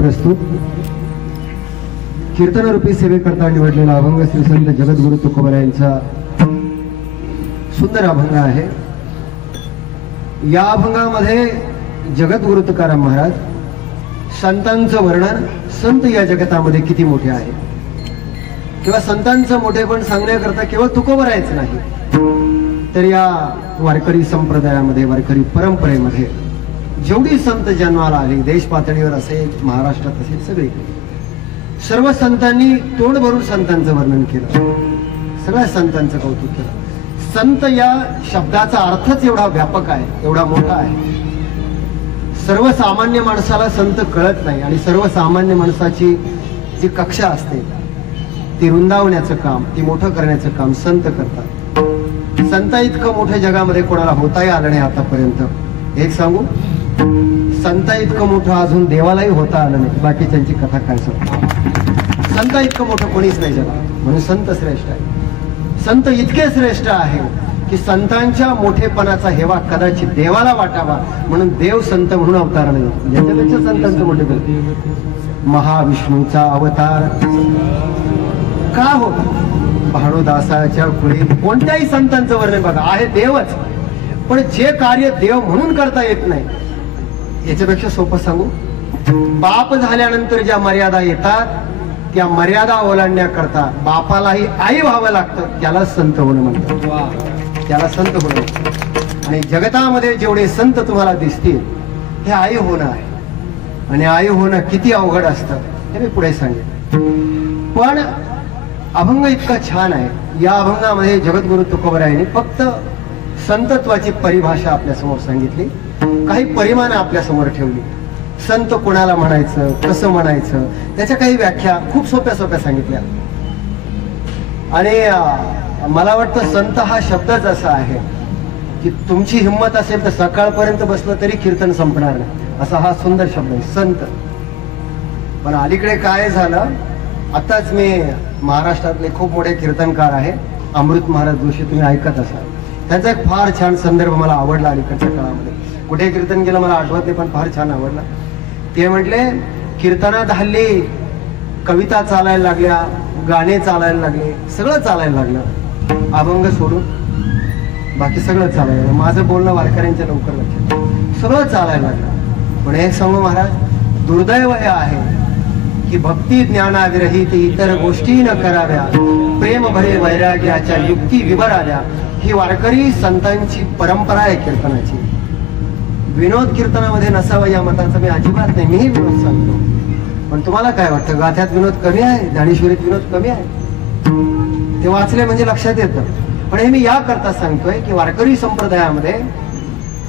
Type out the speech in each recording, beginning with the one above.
प्रस्तुत कीर्तनरूपी सेवेकरता निवडलेला अभंग श्री संत जगद्गुरु तुकोबरायांचा सुंदर अभंग आहे। या अभंगामध्ये जगद्गुरु तुकाराम महाराज संतांचं वर्णन, संत या जगतामध्ये किती मोठे आहे किंवा संतांचं मोठेपण सांगण्याकरता केवळ तुकोबरायच नाही, तर या वारकरी संप्रदायामध्ये, वारकरी परंपरेमध्ये जेवढी संत जन्माला आली, देश पातळीवर असेल, महाराष्ट्रात असेल, सगळे सर्व संतांनी तोंड भरून संतांचं वर्णन केलं, सगळ्या संतांचं कौतुक केलं। संत या शब्दाचा अर्थच एवढा व्यापक आहे, एवढा मोठा आहे। सर्वसामान्य माणसाला संत कळत नाही आणि सर्वसामान्य माणसाची जी कक्षा असते ती रुंदावण्याचं काम, ती मोठं करण्याचं काम संत करतात। संत इतकं मोठं जगामध्ये कोणाला होताही आलं नाही आतापर्यंत। एक सांगू, संत इतकं मोठं अजून देवालाही होता आलं नाही। बाकीच्यांची कथा काय सांगतो, संत इतकं मोठं कोणीच नाही जगात, म्हणून संत श्रेष्ठ आहे। संत इतके श्रेष्ठ आहे की संतांच्या मोठेपणाचा हेवा कदाचित देवाला वाटावा म्हणून देव संत म्हणून अवतार नाही। याच्यापेक्षा संतांचं मोठेपण, महाविष्णूचा अवतार का हो, भानुदासाच्या पुढे कोणत्याही संतांचं वर्णन बघा, आहे देवच, पण जे कार्य देव म्हणून करता येत नाही। याच्यापेक्षा सोपं सांगू, बाप झाल्यानंतर ज्या मर्यादा येतात त्या मर्यादा ओलांडण्याकरता बापालाही आई व्हावं लागतं, त्याला संत होणं म्हणतात, त्याला संत होणं। आणि जगतामध्ये जेवढे संत तुम्हाला दिसतील हे आई होणं आहे, आणि आई होणं किती अवघड असतं हे मी पुढे सांगेन। पण अभंग इतका छान आहे, या अभंगामध्ये जगद्गुरु तुकोबरायांनी फक्त संतत्वाची परिभाषा आपल्या समोर सांगितली, काही परिमाण आपल्या समोर ठेवली। संत कोणाला म्हणायचं, कसं म्हणायचं, त्याच्या काही व्याख्या खूप सोप्या सोप्या सांगितल्या। आणि मला वाटतं संत हा शब्दच असा आहे की तुमची हिंमत असेल तर सकाळपर्यंत बसलं तरी कीर्तन संपणार नाही, असा हा सुंदर शब्द आहे संत। पण अलीकडे काय झालं, आताच मी महाराष्ट्रातले खूप मोठे कीर्तनकार आहे अमृत महाराज जोशी, तुम्ही ऐकत असाल, त्यांचा एक फार छान संदर्भ मला आवडला अलीकडच्या काळामध्ये। कुठे कीर्तन केलं मला आठवत नाही, पण फार छान आवडला। ते म्हटले कीर्तनात हल्ली कविता चालायला लागल्या, गाणे चालायला लागले, सगळं चालायला लागलं, अभंग सोडून बाकी सगळं चालायला लागलं। माझं बोलणं वारकऱ्यांच्या लवकर लक्षात, सगळं चालायला लागलं। पण एक सांगू महाराज, दुर्दैव हे आहे की भक्ती ज्ञानाविरहित इतर गोष्टी न कराव्या, प्रेम भरे वैराग्याच्या युक्ती विभराव्या, ही वारकरी संतांची परंपरा आहे कीर्तनाची। विनोद कीर्तनामध्ये नसावा या मताचा मी अजिबात नाही, मीही विनोद सांगतो। पण तुम्हाला काय वाटतं, गाथ्यात विनोद कमी आहे, ज्ञानेश्वरीत विनोद कमी आहे? ते वाचले म्हणजे लक्षात येतं। पण हे मी या करता सांगतोय की वारकरी संप्रदायामध्ये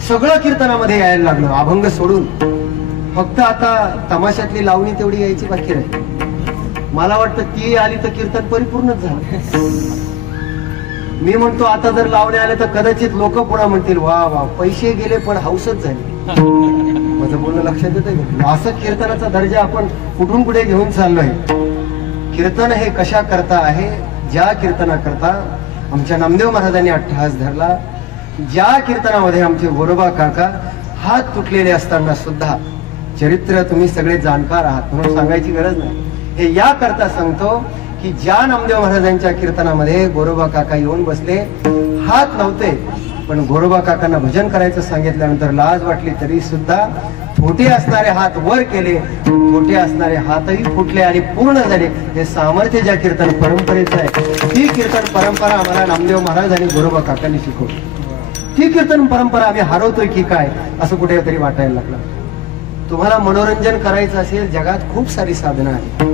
सगळं कीर्तनामध्ये यायला लागलं, अभंग सोडून। फक्त आता तमाशातली लावणी तेवढी यायची बाकी राहिली। मला वाटतं ती आली तर कीर्तन परिपूर्णच झालं। मी म्हणतो आता जर लावणे आले तर कदाचित लोक पुन्हा म्हणतील वा वा, पैसे गेले पण हौसच झाली। माझं बोलणं लक्षात येतं, असं कीर्तनाचा दर्जा आपण कुठून कुठे घेऊन चाललोय। कीर्तन हे कशा करता आहे, ज्या कीर्तनाकरता आमच्या नामदेव महाराजांनी अट्टहास धरला, ज्या कीर्तनामध्ये आमचे गोरोबा काका हात तुटलेले असताना सुद्धा, चरित्र तुम्ही सगळे जाणकार आहात म्हणून सांगायची गरज नाही, हे या करता सांगतो की ज्या नामदेव महाराजांच्या कीर्तनामध्ये गोरोबा काका येऊन बसले, हात नव्हते, पण गोरोबा काकांना भजन करायचं सांगितल्यानंतर लाज वाटली तरी सुद्धा थोटे असणारे हात वर केले, थोटे असणारे हातही फुटले आणि पूर्ण झाले। हे सामर्थ्य ज्या कीर्तन परंपरेचं आहे, ती कीर्तन परंपरा आम्हाला नामदेव महाराज आणि गोरोबा काकांनी शिकवली। ती कीर्तन परंपरा आम्ही हरवतोय की काय असं कुठेतरी वाटायला लागलं। तुम्हाला मनोरंजन करायचं असेल, जगात खूप सारी साधनं आहेत,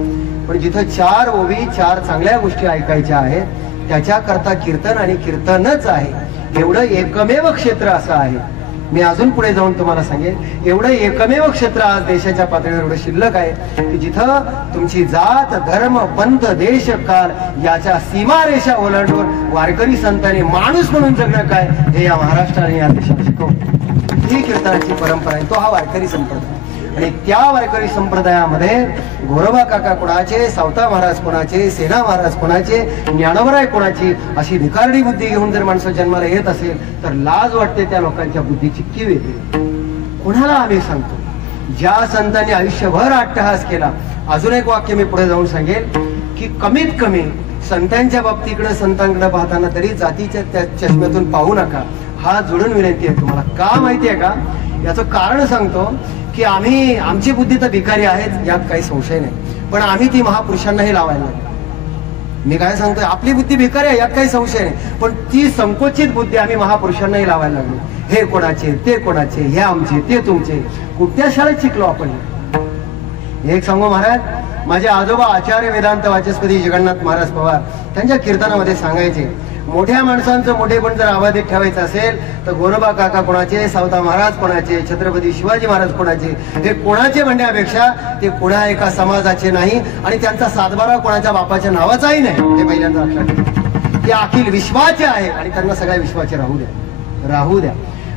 पण जिथं चार ओवी, चार चांगल्या गोष्टी ऐकायच्या आहेत, त्याच्याकरता कीर्तन आणि कीर्तनच आहे। एवढं एकमेव क्षेत्र असं आहे, मी अजून पुढे जाऊन तुम्हाला सांगेन, एवढं एकमेव क्षेत्र आज देशाच्या पातळीवर एवढं शिल्लक आहे की जिथं तुमची जात, धर्म, पंथ, देश, काल याच्या सीमारेषा ओलांडून वारकरी संतांनी माणूस म्हणून जगणं काय हे या महाराष्ट्राने या देशात शिकवलं। ही कीर्तनाची परंपरा आहे, तो हा वारकरी संप्रदाय। आणि त्या वारकरी संप्रदायामध्ये गोरोबा काका कोणाचे, सावता महाराज कोणाचे, सेना महाराज कोणाचे, ज्ञानोबराय कोणाची, अशी भिकारडी बुद्धी घेऊन जर माणसं जन्माला येत असेल तर लाज वाटते त्या लोकांच्या बुद्धीची कीव येते। कोणाला आम्ही सांगतो ज्या संतांनी आयुष्यभर अट्टहास केला. अजून एक वाक्य मी पुढे जाऊन सांगेल की कमीत कमी संतांच्या बाबतीकडे संतांकडे पाहताना तरी जातीच्या त्या चष्म्यातून पाहू नका. हा जोडून विनंती आहे तुम्हाला. का माहितीये का? याचं कारण सांगतो की आमची बुद्धी तर भिकारी आहेच, यात काही संशय नाही, पण आम्ही ती महापुरुषांनाही लावायला लागलो. मी काय सांगतोय, आपली बुद्धी भिकारी आहे यात काही संशय नाही, पण ती संकोचित बुद्धी आम्ही महापुरुषांनाही लावायला लागलो. हे कोणाचे, ते कोणाचे, हे आमचे, ते तुमचे. कुठल्या शाळेत शिकलो आपण? एक सांगू महाराज, माझे आजोबा आचार्य वेदांत वाचस्पती जगन्नाथ महाराज पवार त्यांच्या कीर्तनामध्ये सांगायचे, मोठ्या माणसांचं मोठेपण जर आबाधित ठेवायचं असेल तर गोरोबा काका कोणाचे, सावता महाराज कोणाचे, छत्रपती शिवाजी महाराज कोणाचे, हे कोणाचे म्हणण्यापेक्षा ते कोणा एका समाजाचे नाही आणि त्यांचा सातबारा कोणाच्या बापाच्या नावाचाही नाही. हे पहिल्यांदा लक्षात ठेवा. ते अखिल विश्वाचे आहे आणि त्यांना सगळ्या विश्वाचे राहू द्या, राहू द्या.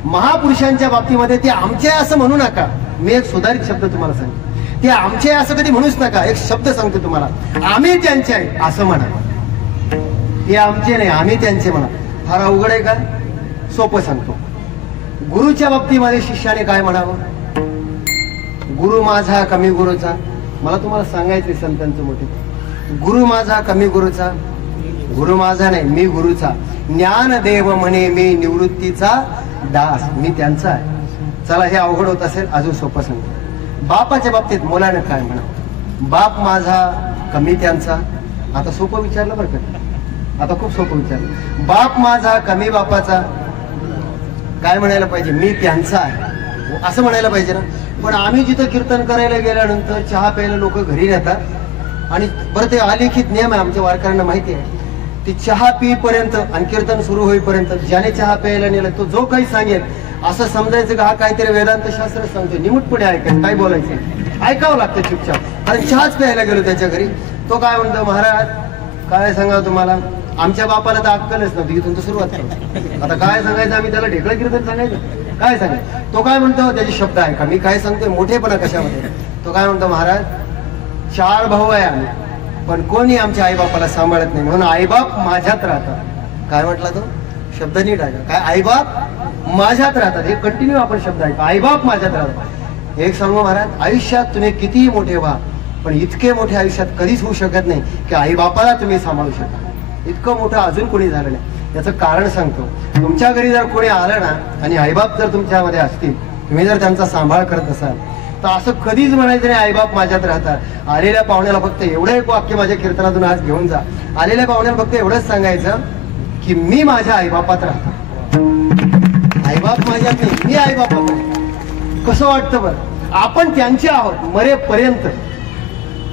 महापुरुषांच्या बाबतीमध्ये ते आमचे असं म्हणू नका. मी एक सुधारित शब्द तुम्हाला सांगतो, ते आमचे असं कधी म्हणूच नका. एक शब्द सांगतो तुम्हाला, आम्ही त्यांचे आहे असं म्हणा. ते आमचे नाही, आम्ही त्यांचे म्हणा. फार अवघड आहे का? सोपं सांगतो. गुरुच्या बाबतीमध्ये शिष्याने काय म्हणावं? गुरु माझा कमी गुरुचा. मला तुम्हाला सांगायचे संतांचं मोठे, गुरु माझा कमी गुरुचा, गुरु माझा नाही मी गुरुचा. ज्ञानदेव म्हणे मी निवृत्तीचा दास, मी त्यांचा आहे. चला हे अवघड होत असेल, अजून सोपं सांगतो. बापाच्या बाबतीत मुलानं काय म्हणा? बाप माझा कमी त्यांचा. आता सोपं विचारलं बरं का, आता खूप सोपं विचारलं. बाप माझा कमी बापाचा. काय म्हणायला पाहिजे? मी त्यांचा आहे असं म्हणायला पाहिजे ना. पण आम्ही जिथं कीर्तन करायला गेल्यानंतर चहा प्यायला लोक घरी नेतात आणि बरं ते अलिखित नियम आहे, आमच्या वारकऱ्यांना माहिती आहे. ती चहा पिईपर्यंत आणि कीर्तन सुरू होईपर्यंत ज्याने चहा प्यायला नेलं तो जो काही सांगेल असं समजायचं का हा काहीतरी वेदांत शास्त्र सांगतोय. निमूटपणे ऐकायचं, काय बोलायचं ऐकावं लागतं चुपचाप. आणि चहाच प्यायला गेलो त्याच्या घरी, तो काय म्हणतो, महाराज काय सांगा तुम्हाला, आमच्या बापाला तर अक्कलच नव्हती, इथून तर सुरुवात करतो. आता काय सांगायचं, आम्ही त्याला ढेकळं कीर्तन सांगायचं, काय सांगायचं? तो काय म्हणतो, त्याचे शब्द ऐका, मी काय सांगतोय मोठेपणा कशामध्ये. तो काय म्हणतो, महाराज 4 भाऊ आहे आम्ही, पण कोणी आमच्या आईबापाला सांभाळत नाही, म्हणून आईबाप माझ्यात राहतात. काय म्हटला तो शब्द? नीट ऐका. काय? आईबाप माझ्यात राहतात. हे कंटिन्यू आपण शब्द ऐका, आईबाप माझ्यात राहतात. एक सांगू महाराज, आयुष्यात तुम्ही कितीही मोठे व्हा, पण इतके मोठे आयुष्यात कधीच होऊ शकत नाही की आईबापाला तुम्ही सांभाळू शका. इतकं मोठं अजून कोणी झालं नाही. याचं कारण सांगतो. तुमच्या घरी जर कोणी आलं ना आणि आईबाप जर तुमच्यामध्ये असतील, तुम्ही जर त्यांचा सांभाळ करत असाल, तर असं कधीच म्हणायचं नाही आईबाप माझ्यात राहतात. आलेल्या पाहुण्याला फक्त एवढं एक वाक्य माझ्या कीर्तनातून आज घेऊन जा. आलेल्या पाहुण्याला फक्त एवढंच सांगायचं की मी माझ्या आईबापात राहतो. आईबाप माझ्यात नाही, मी आईबापात आहे. कसं वाटतं बरं? आपण त्यांचे आहोत मरेपर्यंत.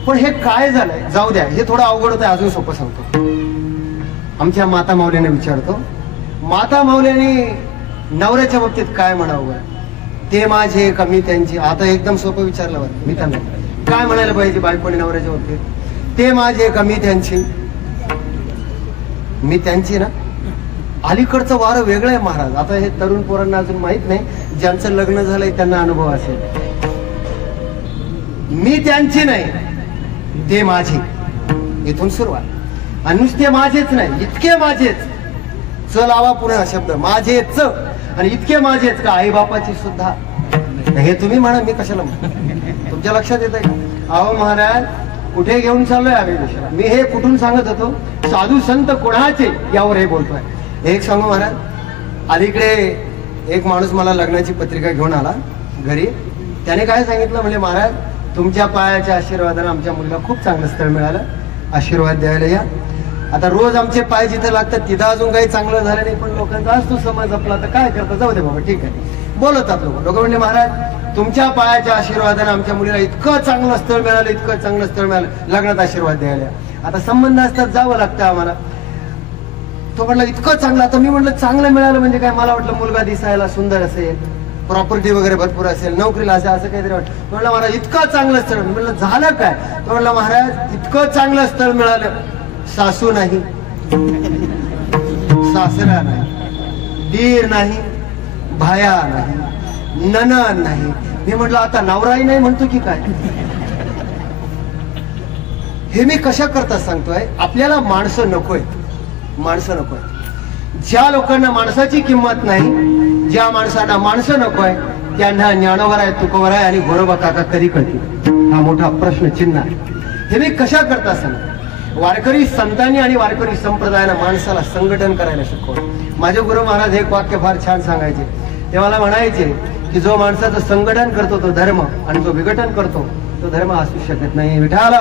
पण हे काय झालंय, जाऊ द्या, हे थोडं अवघड होतं, अजून सोपं सांगतो. आमच्या माता माऊलीने विचारतो, माता माऊलीने नवऱ्याच्या बाबतीत काय म्हणावं? ते माझे कमी त्यांचे. आता एकदम सोपं विचारलं बरं मी त्यांना, काय म्हणायला पाहिजे बायकोने नवऱ्याच्या बाबतीत? ते माझे कमी त्यांची, मी त्यांची ना. अलीकडचं वारं वेगळं आहे महाराज. आता हे तरुण पोरांना अजून माहित नाही, ज्यांचं लग्न झालंय त्यांना अनुभव असेल. मी त्यांची नाही, ते माझे. इथून सुरुवात. आणि नुसते माझेच नाही, इतके माझेच. च लावा पुन्हा हा शब्द, माझेच. आणि इतके माझेच का आई बापाची सुद्धा. हे तुम्ही म्हणा, मी कशाला म्हणा? तुमच्या लक्षात येत आहे? अहो महाराज, कुठे घेऊन चाललोय आम्ही विषयाला? मी हे कुठून सांगत होतो? साधू संत कोणाचे यावर हे बोलतोय. एक सांगू महाराज, अलीकडे एक माणूस मला लग्नाची पत्रिका घेऊन आला घरी. त्याने काय सांगितलं, म्हणजे महाराज तुमच्या पायाच्या आशीर्वादाने आमच्या मुलीला खूप चांगलं स्थळ मिळालं, आशीर्वाद द्यायला या. आता रोज आमचे पाय जिथे लागतात तिथं अजून काही चांगलं झालं नाही, पण लोकांचा असतो समाज आपला, तर काय करता, जाऊ दे बाबा, ठीक आहे. बोलवतात लोक म्हणले, महाराज तुमच्या पायाच्या आशीर्वादाने आमच्या मुलीला इतकं चांगलं स्थळ मिळालं, इतकं चांगलं स्थळ मिळालं, लग्नात आशीर्वाद द्यायला. आता संबंध असतात, जावं लागतं आम्हाला. तो म्हटलं इतकं चांगलं. आता मी म्हटलं चांगलं मिळालं म्हणजे काय? मला वाटलं मुलगा दिसायला सुंदर असेल, प्रॉपर्टी वगैरे भरपूर असेल, नोकरीला असेल, असं काहीतरी वाटतं. म्हटलं महाराज इतकं चांगलं स्थळ. म्हटलं झालं काय? तो म्हटलं महाराज इतकं चांगलं स्थळ मिळालं, सासू नाही, सासरा नाही, दीर नाही, भाया नाही, नणंद नाही. मी म्हटलं आता नवराही नाही म्हणतो की काय? हे मी कशा करता सांगतोय? आपल्याला माणसं नकोय, माणसं नकोय. ज्या लोकांना माणसाची किंमत नाही, ज्या माणसांना माणसं नकोय, त्यांना ज्ञानोबा आहे, तुकोबा आहे आणि गोरोबा काका कधी कळतील, हा मोठा प्रश्न चिन्ह आहे. हे मी कशा करता सांग. वारकरी संतांनी आणि वारकरी संप्रदायानं माणसाला संघटन करायला शिकवलं. माझे गुरु महाराज एक वाक्य फार छान सांगायचे. ते मला म्हणायचे की जो माणसाचं संघटन करतो तो धर्म आणि जो विघटन करतो तो धर्म असू शकत नाही. विठाला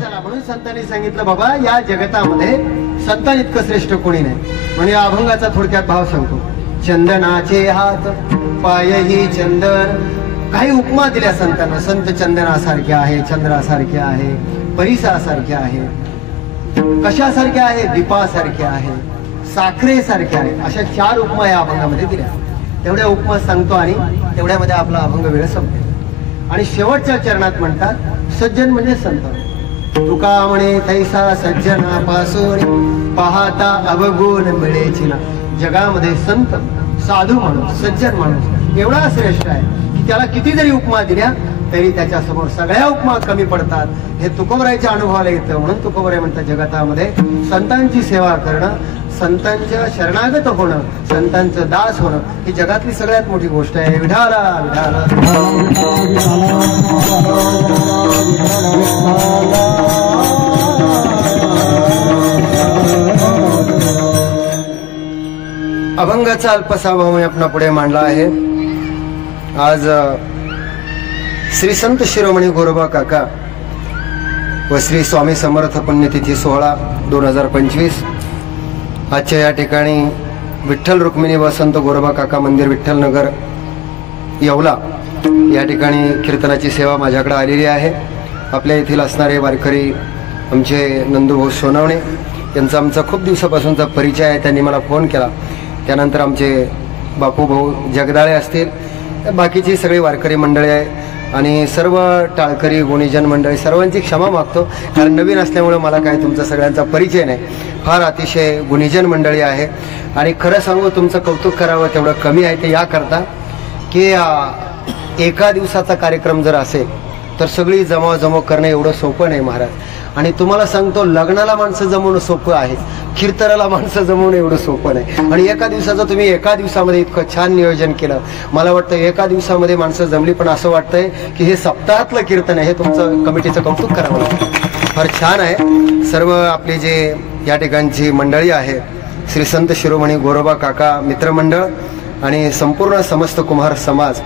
चला. म्हणून संतांनी सांगितलं बाबा या जगतामध्ये संतान इतकं श्रेष्ठ कोणी नाही. म्हणजे अभंगाचा थोडक्यात भाव सांगतो. चंदनाचे हात पायही चंदन. काही उपमा दिल्या संतांना. संत चंदनासारखे आहे, चंद्रासारखे आहे, परिसासारखे आहे, कशासारखे आहे, दीपासारखे आहे, साखरेसारखे आहे. अशा 4 उपमा या अभंगामध्ये दिल्या. तेवढ्या उपमा सांगतो आणि तेवढ्यामध्ये आपला अभंग वेळ संपतो. आणि शेवटच्या चरणात म्हणतात सज्जन म्हणजे संत. तुका म्हणे तैसा सज्जनापासून पाहता अवगुण मिळेची ना. जगामध्ये संत, साधू माणूस, सज्जन माणूस एवढा श्रेष्ठ आहे की त्याला किती जरी उपमा दिल्या तरी त्याच्या समोर सगळ्या उपमा कमी पडतात. हे तुकोबरायच्या अनुभवाला येतं. म्हणून तुकोबराय म्हणतात जगतामध्ये संतांची सेवा करणं, संतांच्या शरणागत होणं, संतांचं दास होणं ही जगातली सगळ्यात मोठी गोष्ट आहे. विठाला विठाला. अभंगाचा अल्पसा भाव मी आपणा पुढे मांडला आहे. आज श्री संत शिरोमणी गोरोबा काका व श्री स्वामी समर्थ पुण्यतिथी सोहळा 2025. आजच्या या ठिकाणी विठ्ठल रुक्मिणी व संत गोरोबा काका मंदिर विठ्ठल नगर येवला या ठिकाणी कीर्तनाची सेवा माझ्याकडे आलेली आहे. आपल्या येथील असणारे वारकरी आमचे नंदूभाऊ सोनवणे यांचा आमचा खूप दिवसापासूनचा परिचय आहे. त्यांनी मला फोन केला. त्यानंतर आमचे बापू भाऊ जगदाळे असतील, बाकीची सगळी वारकरी मंडळी आहे आणि सर्व टाळकरी गुणीजन मंडळी सर्वांची क्षमा मागतो, कारण नवीन असल्यामुळे मला काय तुमचा सगळ्यांचा परिचय नाही. फार अतिशय गुणीजन मंडळी आहे आणि खरं सांगू तुमचं कौतुक करावं तेवढं कमी आहे. ते याकरता की एका दिवसाचा कार्यक्रम जर असेल तर सगळी जमावजमाव करणं एवढं सोपं नाही महाराज. आणि तुम्हाला सांगतो लग्नाला माणसं जमवणं सोपं आहे, कीर्तनाला माणसं जमवणं एवढं सोपं नाही. आणि एका दिवसाचं तुम्ही एका दिवसामध्ये इतकं छान नियोजन केलं. मला वाटतं एका दिवसामध्ये माणसं जमली, पण असं वाटतंय की हे सप्ताहातलं कीर्तन आहे. हे तुमचं कमिटीचं कौतुक करावं लागतं. फार छान आहे. सर्व आपली जे या ठिकाणची मंडळी आहे, श्री संत शिरोमणी गोरोबा काका मित्रमंडळ आणि संपूर्ण समस्त कुंभार समाज,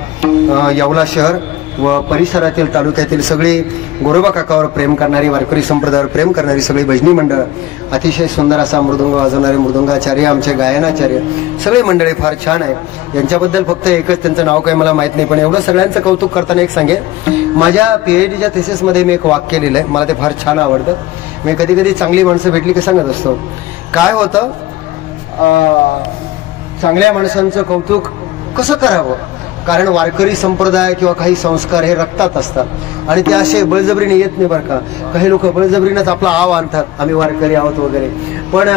येवला शहर व परिसरातील तालुक्यातील सगळी गोरोबा काकावर प्रेम करणारी, वारकरी संप्रदायावर प्रेम करणारी सगळी भजनी मंडळ, अतिशय सुंदर असा मृदुंग वाजवणारे मृदुंगाचार्य, आमचे गायनाचार्य, सगळी मंडळी फार छान आहे. यांच्याबद्दल फक्त एकच, त्यांचं नाव काही मला माहीत नाही, पण एवढं सगळ्यांचं कौतुक करताना एक सांगेन, माझ्या PhDच्या थेसिसमध्ये मी एक वाक्य लिहिलं आहे, मला ते फार छान आवडतं. मी कधी कधी चांगली माणसं भेटली की सांगत असतो. काय होतं, चांगल्या माणसांचं कौतुक कसं करावं, कारण वारकरी संप्रदाय किंवा काही संस्कार हे रक्तात असतात आणि ते असे बळजबरीने येत नाही बरं का. काही लोक बळजबरीनंच आपला आव आणतात, आम्ही वारकरी आहोत वगैरे, पण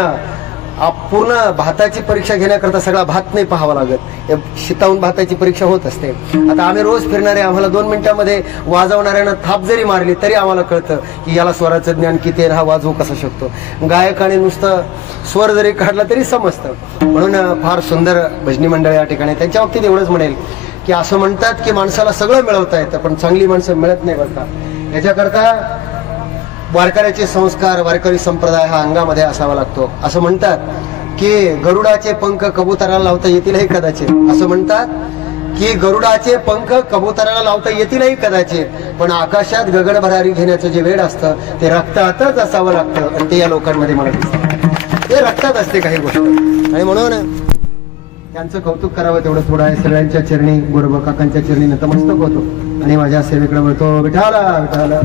पूर्ण भाताची परीक्षा घेण्याकरता सगळा भात नाही पाहावा लागत, शितावून भाताची परीक्षा होत असते. आता आम्ही रोज फिरणारे, आम्हाला 2 मिनिटांमध्ये वाजवणाऱ्यानं थाप जरी मारली तरी आम्हाला कळतं की याला स्वराचं ज्ञान किती आहे, हा वाजवू कसा शकतो. गायकाने नुसतं स्वर जरी काढला तरी समजतं. म्हणून फार सुंदर भजनी मंडळ या ठिकाणी. त्यांच्या बाबतीत एवढंच म्हणेल की असं म्हणतात की माणसाला सगळं मिळवता येतं पण चांगली माणसं मिळत नाही बरं का. याच्याकरता वारकऱ्याचे संस्कार, वारकरी संप्रदाय हा अंगामध्ये असावा लागतो. असं म्हणतात की गरुडाचे पंख कबुतराला लावता येतीलही कदाचित, असं म्हणतात की गरुडाचे पंख कबुतराला लावता येतीलही कदाचित, पण आकाशात गगन भरारी घेण्याचं जे वेळ असतं ते रक्तातच असावं लागतं आणि ते या लोकांमध्ये मला दिसतं. ते रक्तात असते काही गोष्ट आणि म्हणून त्यांचं कौतुक करावं तेवढं थोडं आहे. सगळ्यांच्या चरणी, गोरोबा काकांच्या चरणी नतमस्तक होतो आणि माझ्या सेवेकडे म्हणतो विठाला विठाला.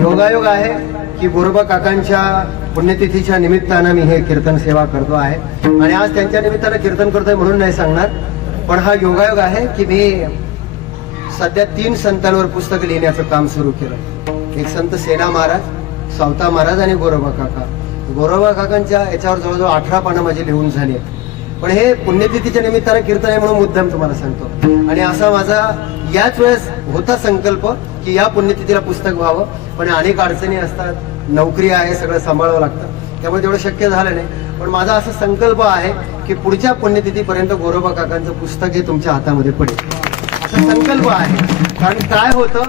योगायोग आहे की गोरोबा काकांच्या पुण्यतिथीच्या निमित्तानं मी हे कीर्तन सेवा करतो आहे आणि आज त्यांच्या निमित्तानं कीर्तन करतोय म्हणून नाही सांगणार, पण हा योगायोग आहे की मी सध्या 3 संतांवर पुस्तक लिहिण्याचं काम सुरू केलं. एक संत सेना महाराज, सावता महाराज आणि गोरोबा काका. गोरोबा काकांच्या याच्यावर जवळजवळ 18 पानं माझी लिहून झाली आहेत पण हे पुण्यतिथीच्या निमित्तानं कीर्तन आहे म्हणून मुद्दाम तुम्हाला सांगतो. आणि असा माझा याच वेळेस होता संकल्प की या पुण्यतिथीला पुस्तक व्हावं, पण अनेक अडचणी असतात, नोकरी आहे, सगळं सांभाळावं लागतं, त्यामुळे तेवढं शक्य झालं नाही. पण माझा असा संकल्प आहे की पुढच्या पुण्यतिथीपर्यंत गोरोबा काकांचं पुस्तक हे तुमच्या हातामध्ये पडेल, असा संकल्प आहे. कारण काय होतं,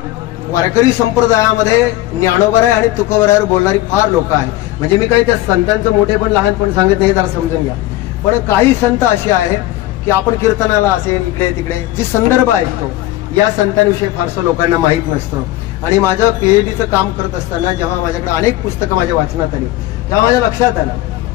वारकरी संप्रदायामध्ये ज्ञानोबराय आणि तुकोबरायावर बोलणारी फार लोक आहेत. म्हणजे मी काही त्या संतांचं मोठे पण लहान पण सांगत नाही, जरा समजून घ्या. पण काही संत असे आहे की आपण कीर्तनाला असेल इकडे तिकडे जे संदर्भ ऐकतो, या संतांविषयी फारसं लोकांना माहीत नसतं. आणि माझं PhDचं काम करत असताना जेव्हा माझ्याकडे अनेक पुस्तकं माझ्या वाचनात आली, तेव्हा माझ्या लक्षात आलं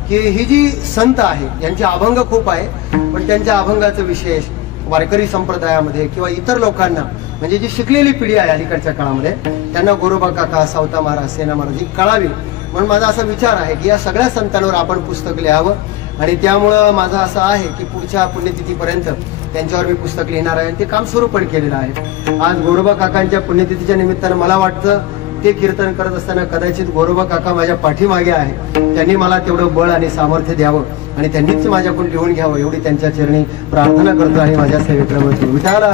की ही जी संत आहे यांचे अभंग खूप आहे, पण त्यांच्या अभंगाचं विशेष वारकरी संप्रदायामध्ये किंवा इतर लोकांना, म्हणजे जी शिकलेली पिढी आहे अलीकडच्या काळामध्ये, त्यांना गोरोबा काका, सावता महाराज, सेना महाराज ही कळावी. म्हणून माझा असा विचार आहे की या सगळ्या संतांवर आपण पुस्तक लिहावं. आणि त्यामुळं माझं असं आहे की पुढच्या पुण्यतिथीपर्यंत त्यांच्यावर मी पुस्तक लिहिणार आहे. ते काम सुरू पण केलेलं आहे. आज गोरोबा काकांच्या पुण्यतिथीच्या निमित्तानं मला वाटतं ते कीर्तन करत असताना कदाचित गोरोबा काका माझ्या पाठीमागे आहे. त्यांनी मला तेवढं बळ आणि सामर्थ्य द्यावं आणि त्यांनीच माझ्याकडून लिहून घ्यावं एवढी त्यांच्या चरणी प्रार्थना करतो आणि माझ्या सेवेक्रम विठाला.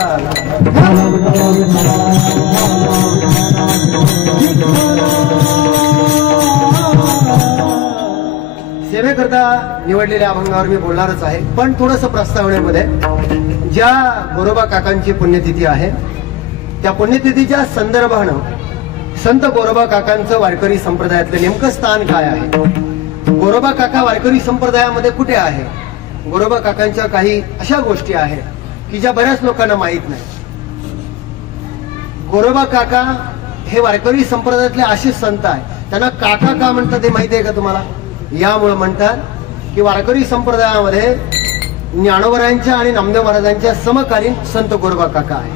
सेवेकरता निवडलेल्या अभंगावर मी बोलणारच आहे, पण थोडंसं प्रस्तावनेमध्ये ज्या गोरोबा काकांची पुण्यतिथी आहे त्या पुण्यतिथीच्या संदर्भानं संत गोरोबा काकांचं वारकरी संप्रदायातलं नेमकं स्थान काय आहे, गोरोबा काका वारकरी संप्रदायामध्ये कुठे आहे. गोरोबा काकांच्या काही अशा गोष्टी आहेत की ज्या बऱ्याच लोकांना माहीत नाही. गोरोबा काका हे वारकरी संप्रदायातले असे संत आहे, त्यांना काका का म्हणतात हे माहिती आहे का तुम्हाला? यामुळे म्हणतात की वारकरी संप्रदायामध्ये ज्ञानोबरायांच्या आणि नामदेव महाराजांच्या समकालीन संत गोरोबा काका आहे.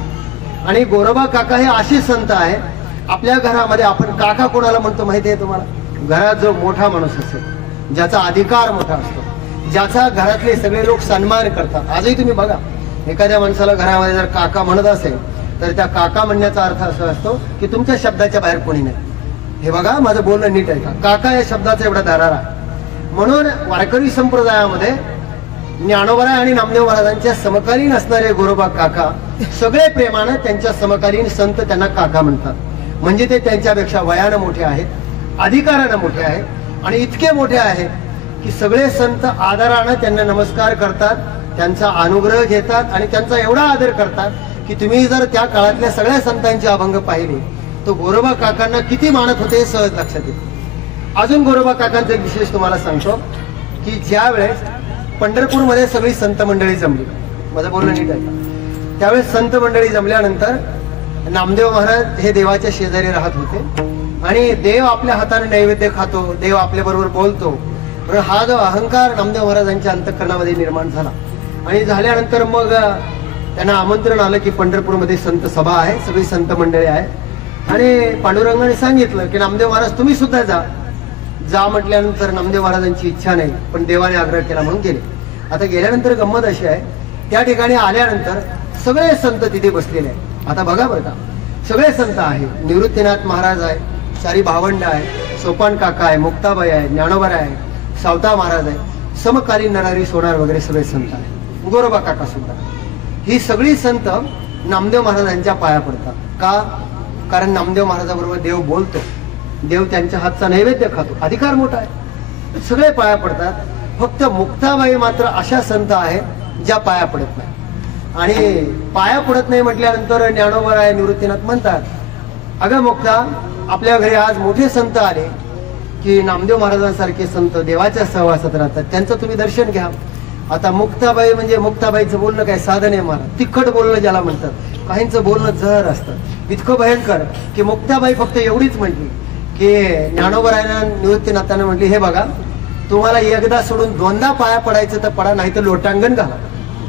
आणि गोरोबा काका हे असे संत आहे, आपल्या घरामध्ये आपण काका कोणाला म्हणतो माहिती आहे तुम्हाला? घरात जो मोठा माणूस असेल, ज्याचा अधिकार मोठा असतो, ज्याचा घरातले सगळे लोक सन्मान करतात. आजही तुम्ही बघा, एखाद्या माणसाला घरामध्ये जर काका म्हणत असेल तर त्या काका म्हणण्याचा अर्थ असा असतो की तुमच्या शब्दाच्या बाहेर कोणी नाही. हे बघा, माझं बोलणं नीट आहे का? काका या शब्दाचा एवढा दरारा आहे. म्हणून वारकरी संप्रदायामध्ये ज्ञानोबराय आणि नामदेव महाराजांच्या समकालीन असणारे गोरोबा काका सगळे प्रेमानं त्यांच्या समकालीन संत त्यांना काका म्हणतात. म्हणजे ते त्यांच्यापेक्षा वयानं मोठे आहेत, अधिकारानं मोठे आहेत आणि इतके मोठे आहेत की सगळे संत आदरानं त्यांना नमस्कार करतात, त्यांचा अनुग्रह घेतात आणि त्यांचा एवढा आदर करतात की तुम्ही जर त्या काळातल्या सगळ्या संतांचे अभंग पाहिले तर गोरोबा काकांना किती मानत होते हे सहज लक्षात येते. अजून गोरोबा काकांचा एक विशेष तुम्हाला सांगतो की ज्या वेळेस पंढरपूरमध्ये सगळी संत मंडळी जमली, माझं बोलणं नीट आहे, त्यावेळेस संत मंडळी जमल्यानंतर नामदेव महाराज हे देवाच्या शेजारी राहत होते आणि देव आपल्या हाताने नैवेद्य खातो, देव आपल्या बरोबर बोलतो. पण हा जो अहंकार नामदेव महाराजांच्या अंतःकरणामध्ये निर्माण झाला आणि झाल्यानंतर मग त्यांना आमंत्रण आलं की पंढरपूरमध्ये संत सभा आहे, सगळी संत मंडळी आहे. आणि पांडुरंगाने सांगितलं की नामदेव महाराज तुम्ही सुद्धा जा. जा म्हटल्यानंतर नामदेव महाराजांची इच्छा नाही, पण देवाने आग्रह केला म्हणून गेले. आता गेल्यानंतर गंमत अशी आहे, त्या ठिकाणी आल्यानंतर सगळे संत तिथे बसलेले आहेत. आता बघा बरं का, सगळे संत आहे, निवृत्तीनाथ महाराज आहे, चारी भावंड आहे, सोपान काका आहे, मुक्ताबाई आहे, ज्ञानोबराय आहे, सावता महाराज आहे, समकालीन नरहरी सोनार वगैरे सगळे संत आहेत, गोरोबा काका सुद्धा. ही सगळी संत नामदेव महाराजांच्या पाया पडतात. का? कारण नामदेव महाराजाबरोबर देव बोलतो, देव त्यांच्या हातचा नैवेद्य खातो, अधिकार मोठा आहे, सगळे पाया पडतात. फक्त मुक्ताबाई मात्र अशा संत आहेत ज्या पाया पडत नाही. आणि पाया पडत नाही म्हटल्यानंतर ज्ञानोबराय निवृत्तीनाथ म्हणतात, अगं मुक्ता, आपल्या घरी आज मोठे संत आले की नामदेव महाराजांसारखे संत देवाच्या सहवासात राहतात, त्यांचं तुम्ही दर्शन घ्या. आता मुक्ताबाई म्हणजे मुक्ताबाईचं बोलणं काय साधन आहे महाराज, तिखट बोलणं ज्याला म्हणतात, काहींचं बोलणं जहर असतं, इतकं भयंकर की मुक्ताबाई फक्त एवढीच म्हटली की ज्ञानोबरायांना निवृत्तीनाथांना म्हटली, हे बघा, तुम्हाला एकदा सोडून दोनदा पाया पडायचं तर पडा, नाही तर लोटांगण घाला,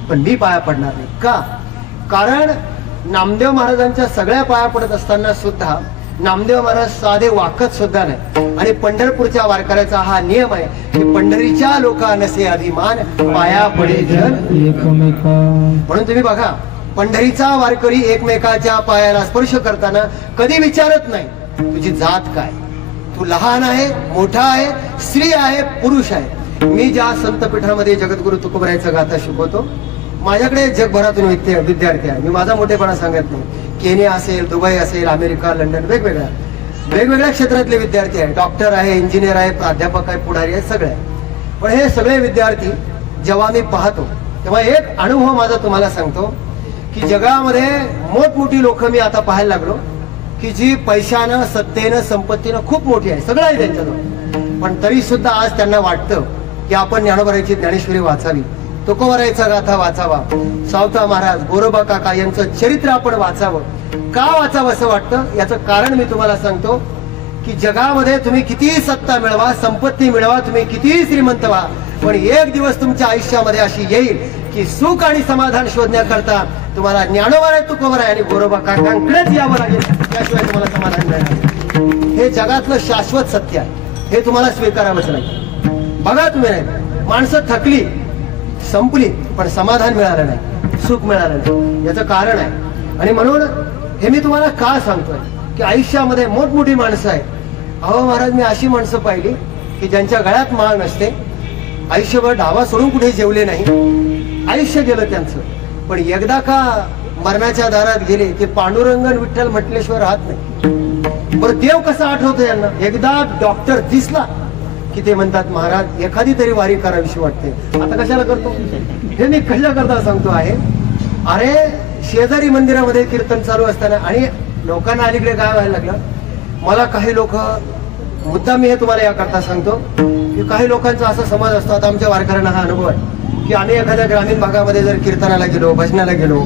पण मी पाया पडणार नाही. का? कारण नामदेव महाराजांच्या सगळ्या पाया पडत असताना सुद्धा नामदेव महाराज साधे वाकत सुद्धा नाही. आणि पंढरपूरच्या वारकऱ्याचा हा नियम आहे की पंढरीच्या लोका नसे अभिमान, पाया पडे जन एकमेका. म्हणून तुम्ही बघा, पंढरीचा वारकरी एकमेकाच्या पायाला स्पर्श करताना कधी विचारत नाही तुझी जात काय, तू लहान आहे, मोठा आहे, स्त्री आहे, पुरुष आहे, मी ज्या संतपीठामध्ये जगद्गुरु तुकोबरायचा गाथा शिकवतो, माझ्याकडे जगभरातून विद्यार्थी आहे. मी माझा मोठेपणा सांगत नाही. केनिया असेल, दुबई असेल, अमेरिका, लंडन, वेगवेगळ्या क्षेत्रातले विद्यार्थी आहे. डॉक्टर आहे, इंजिनियर आहे, प्राध्यापक आहे, पुढारी आहे, सगळे आहे. पण हे सगळे विद्यार्थी जेव्हा मी पाहतो तेव्हा एक अनुभव माझा तुम्हाला सांगतो की जगामध्ये मोठमोठी लोक मी आता पाहायला लागलो की जी पैशानं, सत्तेनं, संपत्तीनं खूप मोठी आहे, सगळं आहे त्यांच्याजवळ. पण तरी सुद्धा आज त्यांना वाटतं की आपण ज्ञानोबारायची ज्ञानेश्वरी वाचावी, तुकोबरायचा गाथा वाचावा, सावता महाराज, गोरोबा काका यांचं चरित्र आपण वाचावं. का वाचावं असं वाटतं? याचं कारण मी तुम्हाला सांगतो की जगामध्ये तुम्ही कितीही सत्ता मिळवा, संपत्ती मिळवा, तुम्ही कितीही श्रीमंत व्हा, पण एक दिवस तुमच्या आयुष्यामध्ये अशी येईल की सुख आणि समाधान शोधण्याकरता तुम्हाला ज्ञानोबा तुकोबराय आणि गोरोबा काकांकडेच यावं लागेल, त्याशिवाय तुम्हाला समाधान मिळणार. हे जगातलं शाश्वत सत्य आहे, हे तुम्हाला स्वीकारावंच लागेल. बघा तुम्ही, नाही माणसं थकली, संपली, पण समाधान मिळालं नाही, सुख मिळालं नाही. याचं कारण आहे. आणि म्हणून हे मी तुम्हाला का सांगतोय की आयुष्यामध्ये मोठमोठी माणसं आहेत. अहो महाराज, मी अशी माणसं पाहिली की ज्यांच्या गळ्यात माळ नसते, आयुष्यभर डावा सोडून कुठे जेवले नाही, आयुष्य गेलं त्यांचं, पण एकदा का मरणाच्या दारात गेले की पांडुरंगन विठ्ठल म्हटल्याशिवाय राहत नाही. बरं, देव कसा आठवतो यांना? एकदा डॉक्टर दिसला की ते म्हणतात महाराज एखादी तरी वारी करावीशी वाटते. आता कशाला करतो हे मी कशा करता सांगतो आहे. अरे शेजारी मंदिरामध्ये कीर्तन चालू असताना आणि लोकांना अलीकडे काय व्हायला लागलं, मला काही लोक, मुद्दा मी हे तुम्हाला याकरता सांगतो की काही लोकांचा असा समज असतो, आता आमच्या वारकऱ्यांना हा अनुभव आहे की आम्ही एखाद्या ग्रामीण भागामध्ये जर कीर्तनाला गेलो, भजनाला गेलो,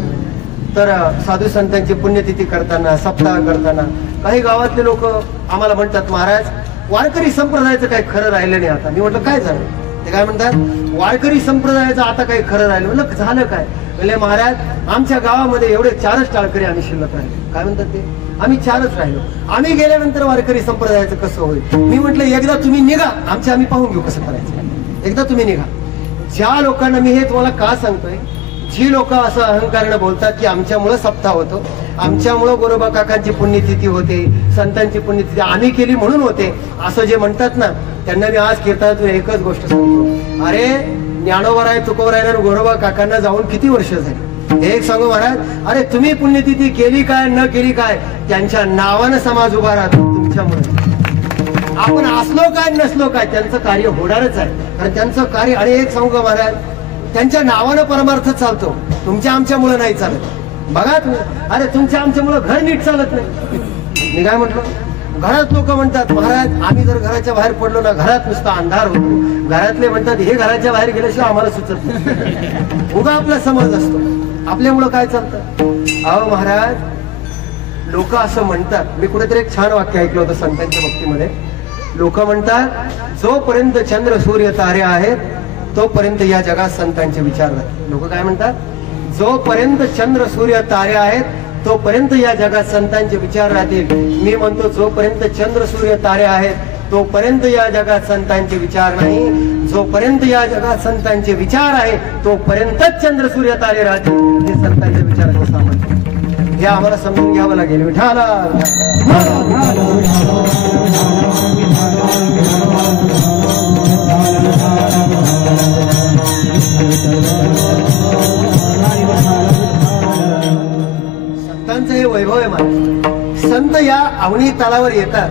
तर साधू संतांची पुण्यतिथी करताना, सप्ताह करताना काही गावातले लोक आम्हाला म्हणतात महाराज वारकरी संप्रदायाचं काही खरं राहिलं नाही. आता मी म्हटलं काय झालं? ते काय म्हणतात, वारकरी संप्रदायाचं आता काही खरं राहिलं. म्हटलं झालं काय? म्हणजे महाराज आमच्या गावामध्ये एवढे 4च टाळकरी आम्ही शिल्लक राहिले. काय म्हणतात ते? आम्ही 4च राहिलो. आम्ही गेल्यानंतर वारकरी संप्रदायाचं कसं होईल? मी म्हटलं एकदा तुम्ही निघा, आम्ही पाहून घेऊ कसं करायचं. एकदा तुम्ही निघा. ज्या लोकांना मी हे तुम्हाला का सांगतोय, जी लोक असं अहंकारानं बोलतात की आमच्यामुळं सप्ताह होतो, आमच्यामुळं गोरोबा काकांची पुण्यतिथी होते, संतांची पुण्यतिथी आम्ही केली म्हणून होते, असं जे म्हणतात ना, त्यांना मी आज कीर्तनातून एकच गोष्ट सांगतो. अरे ज्ञानोबराय, तुकोबराय आणि गोरोबा काकांना जाऊन किती वर्ष झाली? एक सांगू महाराज, अरे तुम्ही पुण्यतिथी केली काय न केली काय, त्यांच्या नावानं समाज उभा राहतो तुमच्यामुळे. आपण असलो काय नसलो काय, त्यांचं कार्य होणारच आहे. कारण त्यांचं कार्य, आणि एक सांगू महाराज, त्यांच्या नावानं परमार्थ चालतो, तुमच्या आमच्यामुळे नाही चालत. बघा तुम्ही, अरे तुमच्या आमच्यामुळे घर नीट चालत नाही. मी काय म्हटलं, घरात लोक म्हणतात महाराज आम्ही जर घराच्या बाहेर पडलो ना, घरात नुसता अंधार होतो. घरातले म्हणतात हे घराच्या बाहेर गेल्याशिवाय आम्हाला सुचत नाही. उगा आपला समज असतो, आपल्यामुळं काय चालतं. अहो महाराज, लोक असं म्हणतात, मी कुठेतरी एक छान वाक्य ऐकलं होतं संतांच्या भक्तीमध्ये. लोक म्हणतात जोपर्यंत चंद्र सूर्य तारे आहेत तोपर्यंत या जगात संतांचे विचार राहतील. लोक काय म्हणतात, जोपर्यंत चंद्र सूर्य तारे आहेत तोपर्यंत या जगात संतांचे विचार राहतील. मी म्हणतो जोपर्यंत चंद्र सूर्य तारे आहेत तोपर्यंत या जगात संतांचे विचार नाही. जोपर्यंत या जगात संतांचे विचार आहे तोपर्यंतच चंद्र सूर्य तारे राहतील. हे संतांचे विचार सामर्थ्य, हे आम्हाला समजून घ्यावं लागेल. विठाला संतांचं हे वैभव आहे महाराज. संत या अवनी तलावर येतात,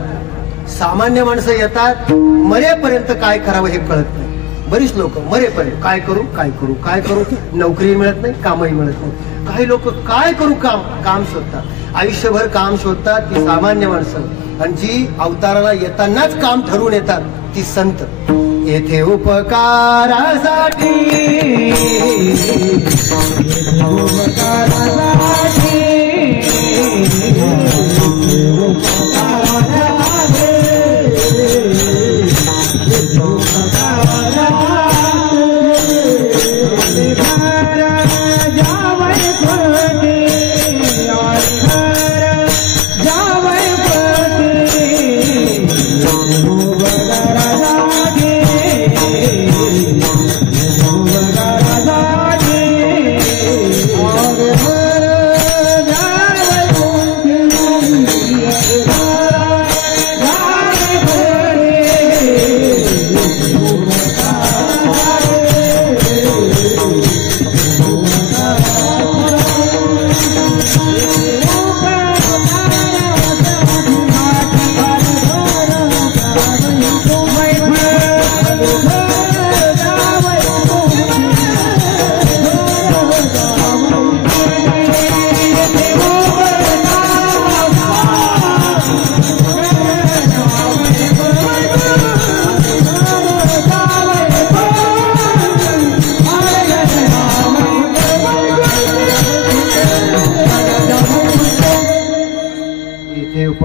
सामान्य माणसं येतात, मरेपर्यंत काय करावं हे कळत नाही. बरीच लोक मरेपर्यंत काय करू काय करू काय करू, नोकरी मिळत नाही, कामही मिळत नाही. काही लोक काय करू काम शोधतात, आयुष्यभर काम शोधतात, ती सामान्य माणसं. आणि जी अवताराला येतानाच काम ठरवून येतात ती संत. येथे उपकारासाठी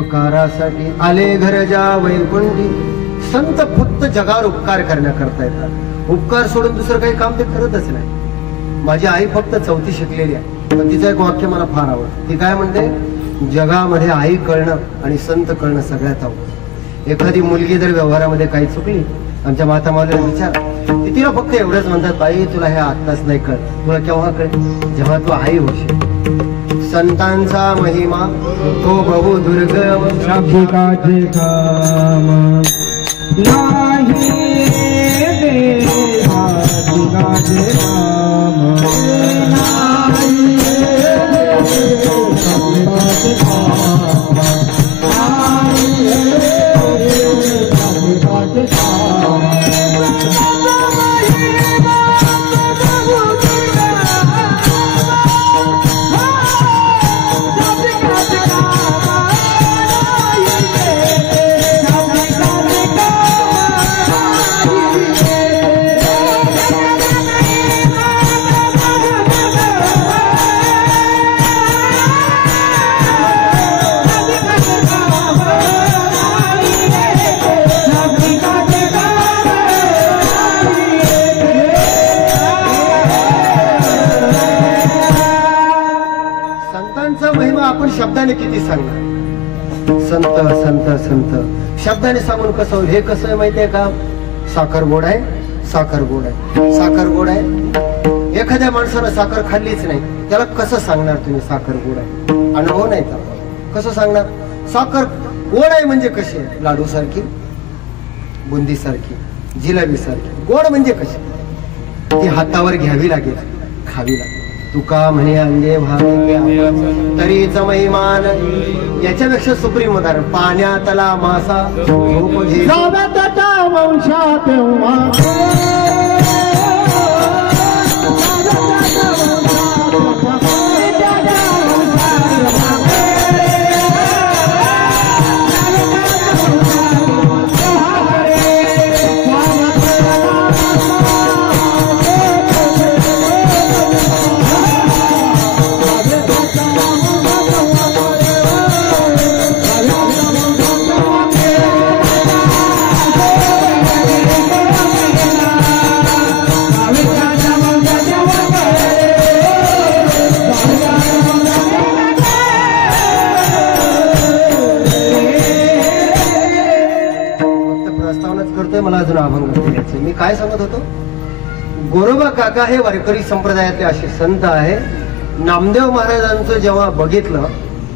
उपकारासाठी आले घर जा वैकुंठी. संत फक्त जगावर उपकार करण्याकरता येतात. उपकार सोडून दुसरं काही काम ते करतच नाही. माझी आई फक्त 4थी शिकलेली आहे, पण तिचं एक वाक्य मला फार आवडतं. ती काय म्हणते, जगामध्ये आई कळणं आणि संत कळणं सगळ्यात आवडतं. एखादी मुलगी जर व्यवहारामध्ये काही चुकली, आमच्या माता मावलीला विचार, ती तिला फक्त एवढंच म्हणतात, बाई तुला हे आत्ताच नाही कळ, तुला केव्हा कळेल, जेव्हा तू आई होशील. संतांचा महिमा तो बहु दुर्गम, शाब्दिकाचे काम नाही देवा, शाब्दिकाचे काम नाही देवा, शाब्दिकाचे काम नाही देवा, शाब्दिकाचे काम. आपण शब्दाने किती सांगणार. संत संत संत शब्दाने सांगून कसं होईल. हे कसं आहे माहितीये का, साखर गोड आहे, साखर गोड आहे, साखर गोड आहे. एखाद्या माणसानं साखर खाल्लीच नाही, त्याला कसं सांगणार तुम्ही साखर गोड आहे. अनुभव नाही तर कसं सांगणार. साखर गोड आहे म्हणजे कशी आहे, लाडू सारखी, बुंदी सारखी, जिलेबी सारखी. गोड म्हणजे कशी, ती हातावर घ्यावी लागेल, खावी लागेल. तुका म्हणे अंगे भावे तरीच महिमान. याच्यापेक्षा सुप्रीम उदाहरण, पाण्यातला मासा झोप घे वंशात मला अजून अभंग द्यायचे. मी काय सांगत होतो, गोरोबा काका हे वारकरी संप्रदायातले असे संत आहे. नामदेव महाराजांचं जेव्हा बघितलं,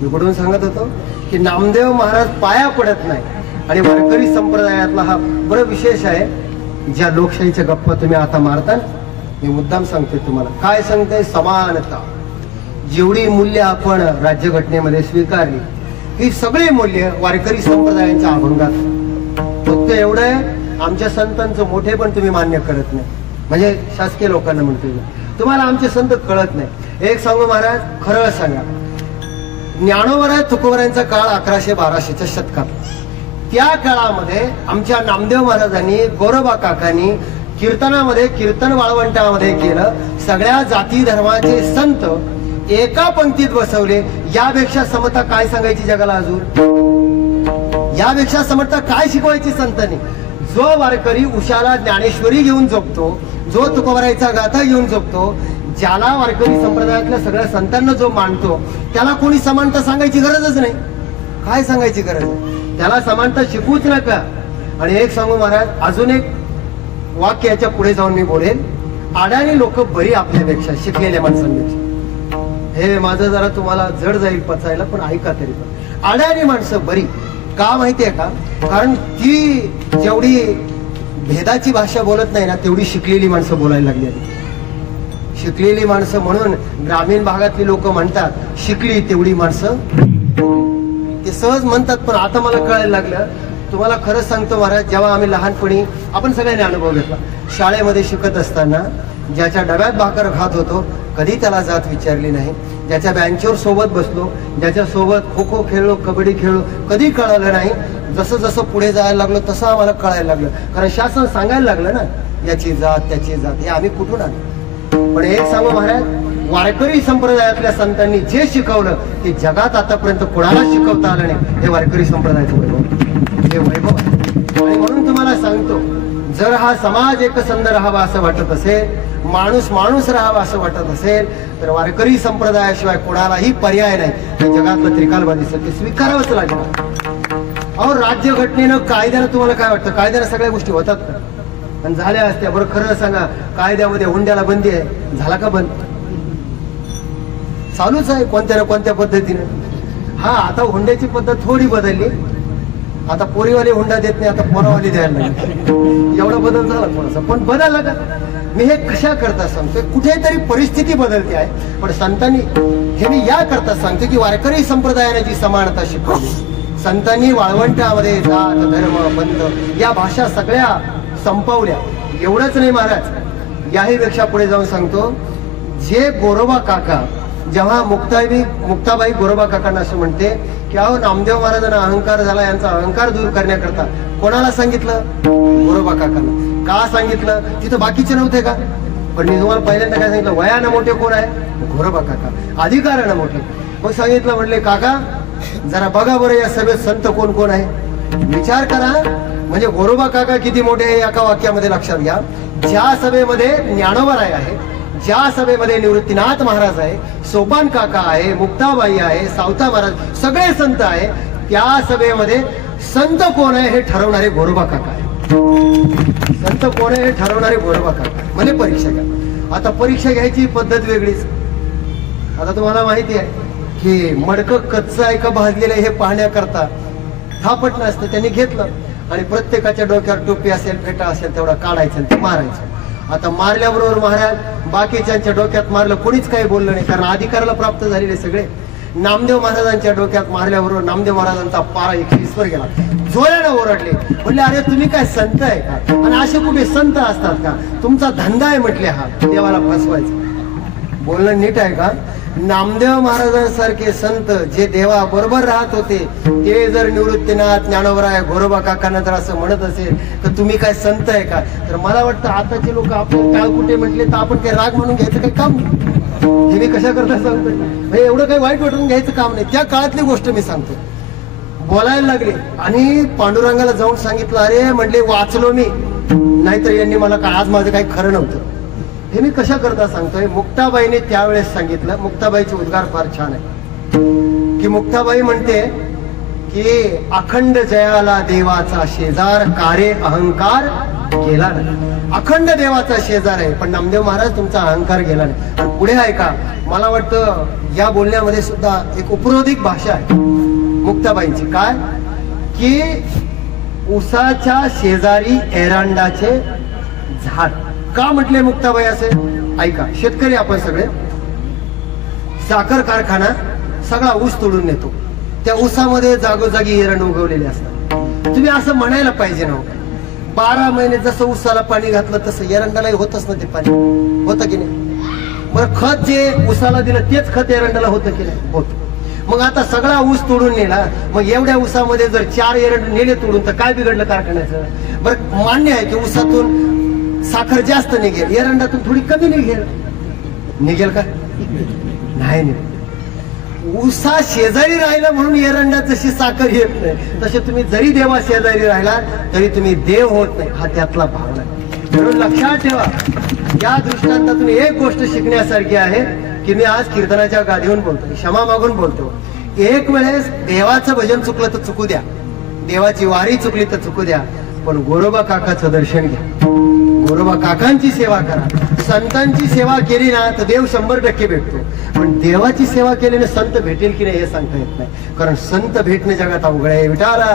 मी कुठून सांगत होतो की नामदेव महाराज पाया पडत नाही. आणि वारकरी संप्रदायातला हा बरं विशेष आहे. ज्या लोकशाहीच्या गप्पा तुम्ही आता मारता, मी मुद्दाम सांगतोय तुम्हाला. काय सांगते, समानता. जेवढी मूल्य आपण राज्यघटनेमध्ये स्वीकारली, ही सगळी मूल्य वारकरी संप्रदायांच्या अभंगात. फक्त एवढं आहे, आमच्या संतांचं मोठे पण तुम्ही मान्य करत नाही. म्हणजे शासकीय लोकांना म्हणतोय, तुम्हाला आमचे संत कळत नाही. एक सांगू महाराज, खरं सांगा, ज्ञानोबा तुकोबरायांचा काळ 1100-1200च्या शतकात. त्या काळामध्ये आमच्या नामदेव महाराजांनी, गोरोबा काकांनी कीर्तनामध्ये, कीर्तन वाळवंटामध्ये केलं. सगळ्या जाती धर्माचे संत एका पंक्तीत बसवले. यापेक्षा समता काय सांगायची जगाला अजून, यापेक्षा समता काय शिकवायची संतांनी. जो वारकरी उशाला ज्ञानेश्वरी घेऊन जपतो, जो तुकोबरायचा गाथा घेऊन जपतो, ज्याला वारकरी संप्रदायातल्या सगळ्या संतांना जो मानतो, त्याला कोणी समानता सांगायची गरजच नाही. काय सांगायची गरज आहे, त्याला समानता शिकवूच नका. आणि एक सांगू महाराज, अजून एक वाक्य याच्या पुढे जाऊन मी बोलेल. अडाणी लोक बरी आपल्यापेक्षा, शिकलेल्या माणसांपेक्षा. हे माझं जरा तुम्हाला जड जाईल पचायला, पण ऐका तरी पण. अडाणी माणसं बरी का माहितीये का, कारण ती जेवढी भेदाची भाषा बोलत नाही ना, तेवढी शिकलेली माणसं बोलायला लागली. शिकलेली माणसं म्हणून ग्रामीण भागातली लोक म्हणतात, शिकली तेवढी माणसं, ते सहज म्हणतात. पण आता मला कळायला लागलं, तुम्हाला खरंच सांगतो महाराज, जेव्हा आम्ही लहानपणी, आपण सगळ्यांनी अनुभव घेतला, शाळेमध्ये शिकत असताना ज्याच्या डब्यात भाकर खात होतो, कधी त्याला जात विचारली नाही. ज्याच्या बेंचवर सोबत बसलो, ज्याच्या सोबत खो खो खेळलो, कबड्डी खेळलो, कधी कळालं नाही. जसं जसं पुढे जायला लागलो तसं आम्हाला कळायला लागलं, कारण शासन सांगायला लागलं ना, याची जात त्याची जात, हे आम्ही कुठून आलो. पण एक सांगू महाराज, वारकरी संप्रदायातल्या संतांनी जे शिकवलं ते जगात आतापर्यंत कोणाला शिकवता आलं नाही. हे वारकरी संप्रदायाचं वैभव, हे वैभव आहे. आणि म्हणून तुम्हाला सांगतो, जर हा समाज एकसंध राहावा असं वाटत असेल, माणूस माणूस राहावा असं वाटत असेल, तर वारकरी संप्रदायाशिवाय कोणालाही पर्याय नाही. त्या जगातलं त्रिकालवादी सत्य स्वीकारावंच लागेल. अहो, राज्यघटनेनं कायद्यानं तुम्हाला काय वाटतं? कायद्यानं सगळ्या गोष्टी होतात का? आणि झाल्या असत्या. बरं खरं सांगा, कायद्यामध्ये हुंड्याला बंदी आहे, झाला का बंद? चालूच आहे कोणत्या ना कोणत्या पद्धतीने. हा, आता हुंड्याची पद्धत थोडी बदलली. आता पोरीवाले हुंडा देत नाही, आता पोरावाली द्यायला लागली. एवढा बदल झाला थोडासा, पण बदलला का? मी हे कशा करता सांगतोय, कुठेतरी परिस्थिती बदलते आहे. पण संतांनी हे मी या करता सांगतो की वारकरी संप्रदायाने जी समानता शिकवली, संतांनी वाळवंटामध्ये जात धर्म पंथ या भाषा सगळ्या संपवल्या. एवढंच नाही महाराज, याही पेक्षा पुढे जाऊन सांगतो, जे गोरोबा काका जेव्हा मुक्ताबाई गोरोबा काकांना असं म्हणते की अहो, नामदेव महाराजांना अहंकार झाला, यांचा अहंकार दूर करण्याकरता कोणाला सांगितलं? गोरोबा काकांना. का सांगितलं? तिथं बाकीचे नव्हते का? पण मी तुम्हाला पहिल्यांदा काय सांगितलं, वयानं मोठे कोण आहे? गोरोबा काका. अधिकारानं मोठे. मग सांगितलं, म्हणले काका जरा बघा बरं या सभेत संत कोण कोण आहे, विचार करा. म्हणजे गोरोबा काका किती मोठे आहे एका वाक्यामध्ये लक्षात घ्या. ज्या सभेमध्ये ज्ञानोबाराय आहे, ज्या सभेमध्ये निवृत्तीनाथ महाराज आहे, सोपान काका आहे, मुक्ताबाई आहे, सावता महाराज, सगळे संत आहे, त्या सभेमध्ये संत कोण आहे हे ठरवणारे गोरोबा काका आहे. संत कोण आहे हे ठरवणारे गोरोबा काका. म्हणजे परीक्षा घ्या. आता परीक्षा घ्यायची पद्धत वेगळीच. आता तुम्हाला माहिती आहे की मडकं कच्चं आहे का भाजलेलं आहे हे पाहण्याकरता थापट नसतं. त्यांनी घेतलं आणि प्रत्येकाच्या डोक्यावर टोपी असेल, फेटा असेल तेवढा काढायचं आणि ते मारायचं. आता मारल्याबरोबर महाराज बाकीच्यांच्या डोक्यात मारलं, कोणीच काही बोललं नाही, कारण अधिकाराला प्राप्त झालेले सगळे. नामदेव महाराजांच्या डोक्यात मारल्याबरोबर नामदेव महाराजांचा पारा 120 वर गेला. जोराने ओरडले, म्हणले अरे तुम्ही काय संत आहे का? आणि असे कुठे संत असतात का? तुमचा धंदा आहे म्हटले हा देवाला फसवायचं. बोलणं नीट आहे का? नामदेव महाराजांसारखे संत जे देवा बरोबर राहत होते, ते जर निवृत्तीनाथ ज्ञानोबराय गोरोबा काकांना जर असं म्हणत असेल तर तुम्ही काय संत आहे का? तर मला वाटतं आताचे लोक आपण टाळ कुठे म्हटले तर आपण काही राग म्हणून घ्यायचं काही काम नाही. हे मी कशा करता सांगतोय, एवढं काही वाईट वाटून घ्यायचं काम नाही. त्या काळातली गोष्ट मी सांगतो. बोलायला लागले आणि पांडुरंगाला जाऊन सांगितलं, अरे म्हणले वाचलो मी, नाहीतर यांनी मला काय आज माझं काही खरं नव्हतं. हे मी कशा करता सांगतोय. मुक्ताबाईने त्यावेळेस सांगितलं, मुक्ताबाईचे उद्गार फार छान आहे की मुक्ताबाई म्हणते की अखंड जयाला देवाचा शेजार, कारे अहंकार गेला नाही. अखंड देवाचा शेजार आहे, पण नामदेव महाराज तुमचा अहंकार गेला नाही. आणि पुढे आहे का, मला वाटतं या बोलण्यामध्ये सुद्धा एक उपरोधिक भाषा आहे मुक्ताबाईंची. काय की उसाच्या शेजारी एरांडाचे झाड. का म्हटले मुक्ताबाई असे? ऐका, शेतकरी आपण सगळे, साखर कारखाना सगळा ऊस तोडून नेतो, त्या ऊसामध्ये जागोजागी एरंड उगवलेले असतात. तुम्ही असं म्हणायला पाहिजे नव्हतं. 12 महिने जसं ऊसाला पाणी घातलं तसं एरंडालाही होतच ना ते पाणी, होतं की नाही? बरं, खत जे ऊसाला दिलं तेच खत एरंडाला होतं की नाही? होत. मग आता सगळा ऊस तोडून नेला, मग एवढ्या ऊसामध्ये जर 4 एरंड नेले तोडून तर काय बिघडलं कारखान्याचं? बरं, मान्य आहे की ऊसातून साखर जास्त निघेल, एरंडातून थोडी कमी निघेल. निघेल का? नाही निघेल. ऊसा शेजारी राहिला म्हणून एरंडात जशी साखर येत नाही, तसे तुम्ही जरी देवा शेजारी राहिला तरी तुम्ही देव होत नाही. हा त्यातला भावना आहे. म्हणून लक्षात ठेवा, या दृष्टांतातून एक गोष्ट शिकण्यासारखी आहे की मी आज कीर्तनाच्या गादीहून बोलतो, क्षमा मागून बोलतो. एक वेळेस देवाचं भजन चुकलं तर चुकू द्या, देवाची वारी चुकली तर चुकू द्या, पण गोरोबा काकाचं दर्शन घ्या, गोरोबा काकांची सेवा करा. संतांची सेवा केली ना तर देव 100% भेटतो, पण देवाची सेवा केल्याने संत भेटेल की नाही हे सांगता येत नाही, कारण संत भेटणे जगात अवघड आहे. विठाला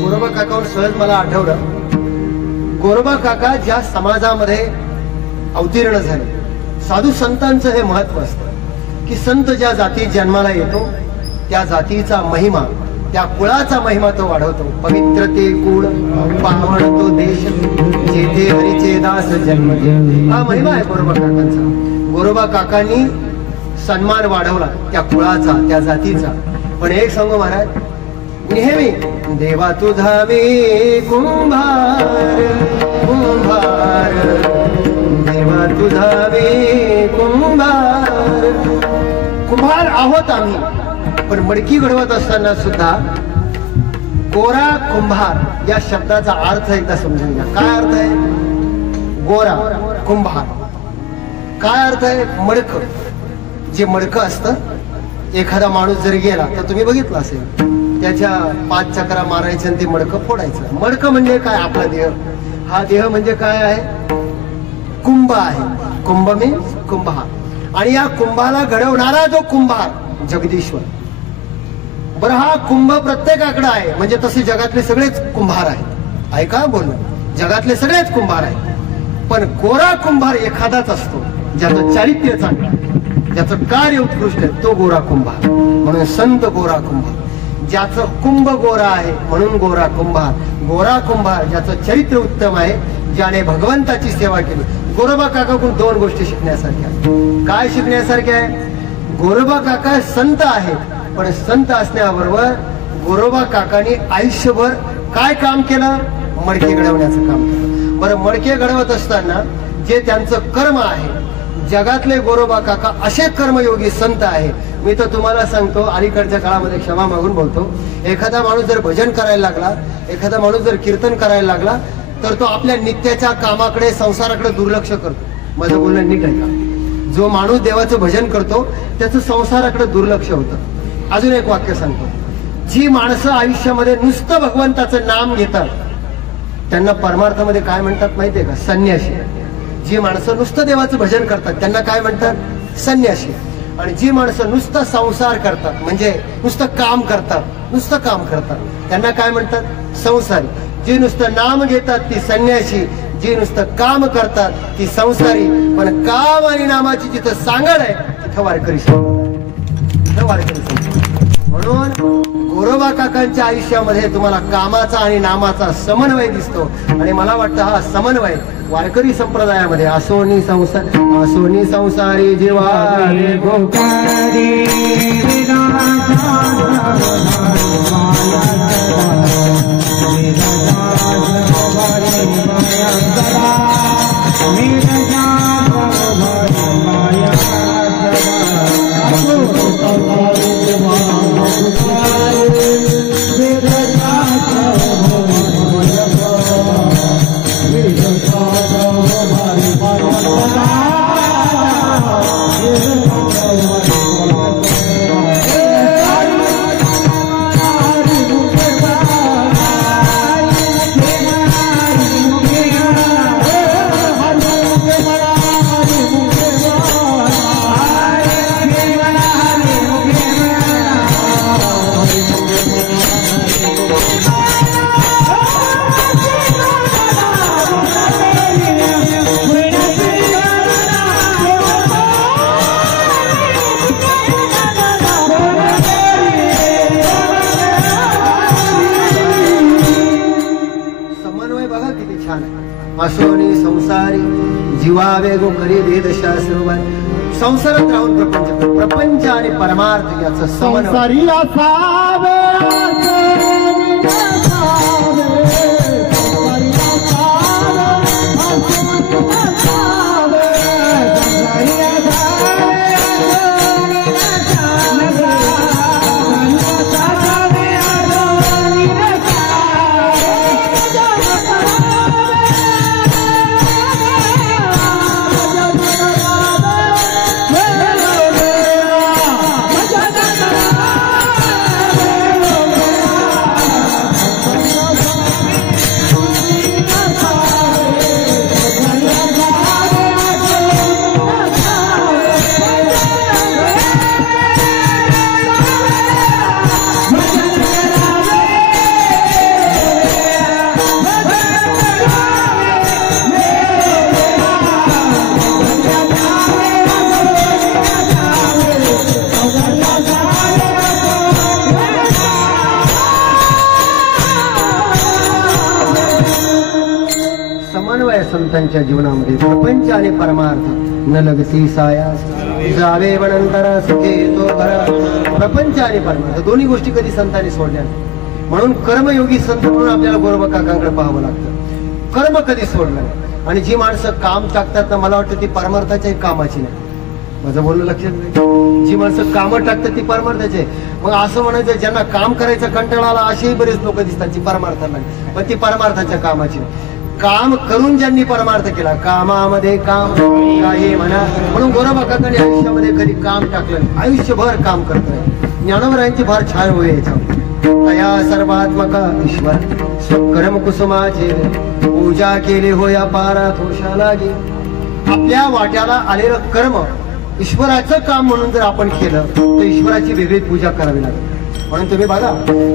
गोरोबा काकावर सहज मला आठवलं, गोरोबा काका ज्या समाजामध्ये अवतीर्ण झाले, साधू संतांचं हे महत्व असतं की संत ज्या जातीत जन्माला येतो त्या जातीचा महिमा, त्या कुळाचा महिमा तो वाढवतो. पवित्र ते कुळ, पावन तो देश, जेथे हरीचे दास जन्म घे. हा महिमा आहे गोरोबा काकांचा. गोरोबा काकांनी सन्मान वाढवला त्या कुळाचा, त्या जातीचा. पण एक सांगू महाराज, नेहमी देवा तुझा मी कुंभार कुंभार, देवा तुझा मी कुंभार. कुंभार आहोत आम्ही, पण मडकी घडवत असताना सुद्धा गोरा कुंभार या शब्दाचा अर्थ एकदा समजून घ्या. काय अर्थ आहे गोरा कुंभार? काय अर्थ आहे मडक? जे मडकं असतं, एखादा माणूस जरी गेला तर तुम्ही बघितलं असेल त्याच्या 5 चक्रा मारायचं आणि ते मडकं फोडायचं. मडकं म्हणजे काय? आपला देह. हा देह म्हणजे काय आहे? कुंभ आहे. कुंभ मीन्स कुंभार. आणि या कुंभाला घडवणारा जो कुंभार जगदीश्वर. बरं, हा कुंभ प्रत्येकाकडे आहे, म्हणजे तसे जगातले सगळेच कुंभार आहेत. ऐका बोलणं, जगातले सगळेच कुंभार आहेत, पण गोरा कुंभार एखादाच असतो ज्याचं चारित्र्य चांगलं, ज्याचं कार्य उत्कृष्ट आहे, तो गोरा कुंभार. म्हणून संत गोरा कुंभार. ज्याचं कुंभ गोरा आहे म्हणून गोरा कुंभार. गोरा कुंभार ज्याचं चरित्र उत्तम आहे, ज्याने भगवंताची सेवा केली. गोरोबा काकाकडून 2 गोष्टी शिकण्यासारख्या. काय शिकण्यासारख्या आहे? गोरोबा काका संत आहेत, पण संत असण्याबरोबर गोरोबा काकांनी आयुष्यभर काय काम केलं? मडके घडवण्याचं काम केलं. बरं, मडके घडवत असताना जे त्यांचं कर्म आहे, जगातले गोरोबा काका असे कर्मयोगी संत आहे. मी तर तुम्हाला सांगतो, अलीकडच्या काळामध्ये क्षमा मागून बोलतो, एखादा माणूस जर भजन करायला लागला, एखादा माणूस जर कीर्तन करायला लागला, तर तो आपल्या नित्याच्या कामाकडे, संसाराकडे दुर्लक्ष करतो. माझं बोलणं नीट आहे का? जो माणूस देवाचं भजन करतो त्याचं संसाराकडे दुर्लक्ष होतं. अजून एक वाक्य सांगतो, जी माणसं आयुष्यामध्ये नुसतं भगवंताचं नाम घेतात त्यांना परमार्थामध्ये काय म्हणतात माहितीये का? संन्यासी. जी माणसं नुसतं देवाचं भजन करतात त्यांना काय म्हणतात? संन्यासी. आणि जी माणसं नुसतं संसार करतात, म्हणजे नुसतं काम करतात, त्यांना काय म्हणतात? संसारी. जी नुसतं नाम घेतात ती संन्यासी, जी नुसतं काम करतात ती संसारी. पण काम आणि नामाची जिथं सांगड आहे तिथं वारकरी संत, वारकरी संत. म्हणून गोरोबा काकांच्या आयुष्यामध्ये तुम्हाला कामाचा आणि नामाचा समन्वय दिसतो. आणि मला वाटतं हा समन्वय वारकरी संप्रदायामध्ये असोनी संसारी जीवा असोनी संसारी जीवावे गो करी वेदशा सर्वान. संसारात राहून प्रपंच आणि परमार्थ याचं संसारी असावे संतांच्या जीवनामध्ये प्रपंच आणि परमार्थ न लगती सायास जावे वनंतरा सुखे तो भरा. प्रपंच आणि परमार्थ दोन्ही गोष्टी कधी संतांनी सोडल्या. म्हणून कर्मयोगी संत म्हणून आपल्याला गोरोबा काकांकडे पाहावं लागतं. कर्म कधी सोडलं नाही. आणि जी माणसं काम टाकतात ना, मला वाटतं ती परमार्थाच्या कामाची नाही. माझं बोलणं लक्षात नाही. जी माणसं कामं टाकतात ती परमार्थाची. मग असं म्हणायचं ज्यांना काम करायचा कंटाळा आला असेही बरेच लोक दिसतात जी परमार्थाला, पण ती परमार्थाच्या कामाची नाही. काम करून ज्यांनी परमार्थ केला, कामामध्ये काम काही म्हणा. म्हणून गोरोबा काकांनी आयुष्यामध्ये कधी काम टाकलं, आयुष्यभर काम करतोय. ज्ञानोबरायांची फार छान होय याच्यावर. तया सर्वात्मका ईश्वर स्वकर्म कुसुमाचे पूजा केली होया पारा थोषा लागे. आपल्या वाट्याला आलेलं कर्म ईश्वराचं काम म्हणून जर आपण केलं तर ईश्वराची वेगळी पूजा करावी लागेल. म्हणून तुम्ही बघा,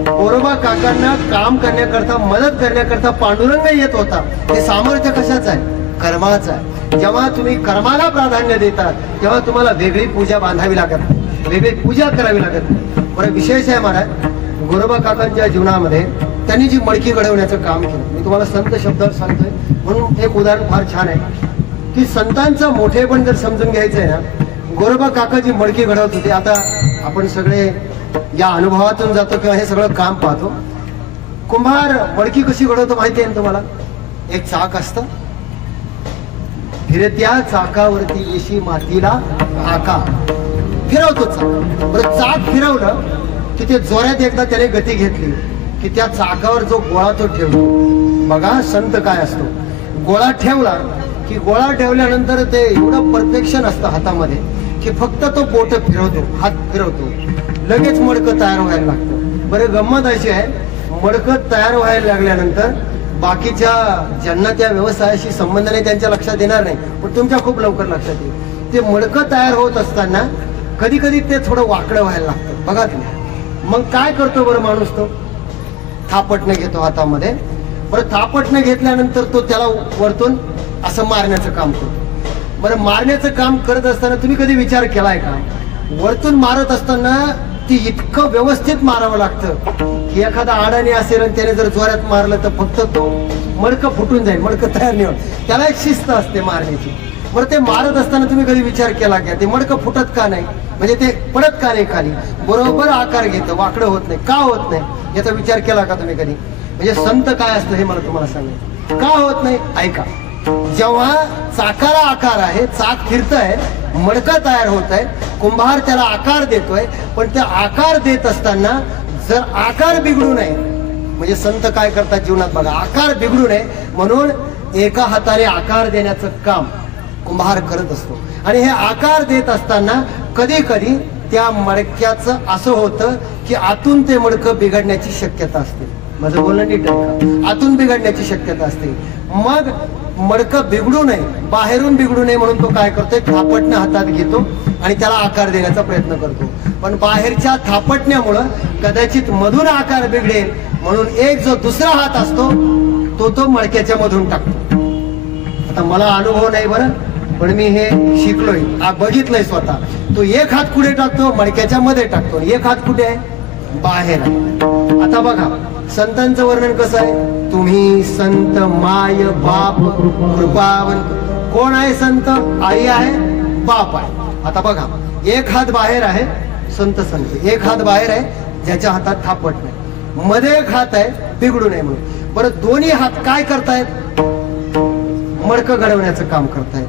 गोरोबा काकांना काम करण्याकरता, मदत करण्याकरता पांडुरंग येत होता. हे सामर्थ्य कशाचं आहे? कर्माचं आहे. जेव्हा तुम्ही कर्माला प्राधान्य देतात तेव्हा तुम्हाला वेगळी पूजा बांधावी लागत, वेगळी पूजा करावी लागत. बरं, विशेष आहे महाराज, गोरोबा काकांच्या जीवनामध्ये त्यांनी जी मडकी घडवण्याचं काम केलं. मी तुम्हाला संत शब्दावर सांगतोय म्हणून एक उदाहरण फार छान आहे की संतांचं मोठेपण जर समजून घ्यायचं आहे ना, गोरोबा काका जी मडकी घडवत होते. आता आपण सगळे या अनुभवातून जातो किंवा हे सगळं काम पाहतो. कुंभार मडकी कशी घडवतो माहिती आहे ना तुम्हाला? एक चाक असतं, फिरत्या चाकावरती विशी मातीला आका फिरवतो चाक. बरं, चाक फिरवलं की ते जोरात एकदा त्याने गती घेतली की त्या चाकावर जो गोळा तो ठेवतो. बघा संत काय असतो, गोळा ठेवला की गोळा ठेवल्यानंतर ते एवढं परफेक्शन असतं हातामध्ये की फक्त तो बोट फिरवतो, हात फिरवतो, लगेच मडकं तयार व्हायला लागतं. बरं, गंमत अशी आहे, मडकं तयार व्हायला लागल्यानंतर बाकीच्या ज्यांना त्या व्यवसायाशी संबंध नाही त्यांच्या लक्षात येणार नाही, पण तुमच्या खूप लवकर लक्षात येईल. ते मडकं तयार होत असताना कधी कधी ते थोडं वाकडं व्हायला लागतं. बघा तुम्ही, मग काय करतो बरं माणूस? तो थापटणं घेतो हातामध्ये. बरं, थापटणं घेतल्यानंतर तो त्याला वरतून असं मारण्याचं काम करतो. बरं, मारण्याचं काम करत असताना तुम्ही कधी विचार केलाय का, वरतून मारत असताना ती इतकं व्यवस्थित मारावं लागतं की एखादा अडाणी असेल आणि त्याने जर जोरात मारलं तर फक्त तो मडकं फुटून जाईल, मडकं तयार नाही होत. त्याला एक शिस्त असते मारण्याची. बरं, ते मारत असताना तुम्ही कधी विचार केला का ते मडकं फुटत का नाही, म्हणजे ते पडत का नाही खाली, बरोबर आकार घेतं, वाकडं होत नाही, का होत नाही याचा विचार केला का तुम्ही कधी? म्हणजे संत काय असतं हे मला तुम्हाला सांगायचं. का होत नाही? ऐका, जेव्हा चाकाला आकार आहे, चाक फिरतंय, मडकं तयार होत आहे, कुंभार त्याला आकार देतोय, पण ते आकार देत असताना जर आकार बिघडू नये, म्हणजे संत काय करतात जीवनात बघा, आकार बिघडू नये म्हणून एका हाताने आकार देण्याचं काम कुंभार करत असतो. आणि हे आकार देत असताना कधी कधी त्या मडक्याचं असं होतं की आतून ते मडकं बिघडण्याची शक्यता असते. माझं बोलणं नीट आहे, आतून बिघडण्याची शक्यता असते. मग मडकं बिघडू नये, बाहेरून बिघडू नये म्हणून तो काय करतोय, थापटणं हातात घेतो आणि त्याला आकार देण्याचा प्रयत्न करतो. पण बाहेरच्या थापटण्यामुळं कदाचित मधून आकार बिघडेल म्हणून एक जो दुसरा हात असतो तो मडक्याच्या मधून टाकतो. आता मला अनुभव नाही बरं, पण मी हे शिकलोय, बघितलंय स्वतः. तो एक हात कुठे टाकतो, मडक्याच्या मध्ये टाकतो, एक हात कुठे आहे, बाहेर आहे. आता बघा संतांचं वर्णन कसं आहे, तुम्ही संत माय बाप कृपावंत. कोण आहे संत? आई आहे, बाप आहे. आता बघा, एक हात बाहेर आहे संत, एक हात बाहेर आहे ज्याच्या हातात थापट नाही, मध्ये एक हात आहे बिघडू नये म्हणून. बरं, दोन्ही हात काय करतायत? मडकं घडवण्याचं काम करतायत.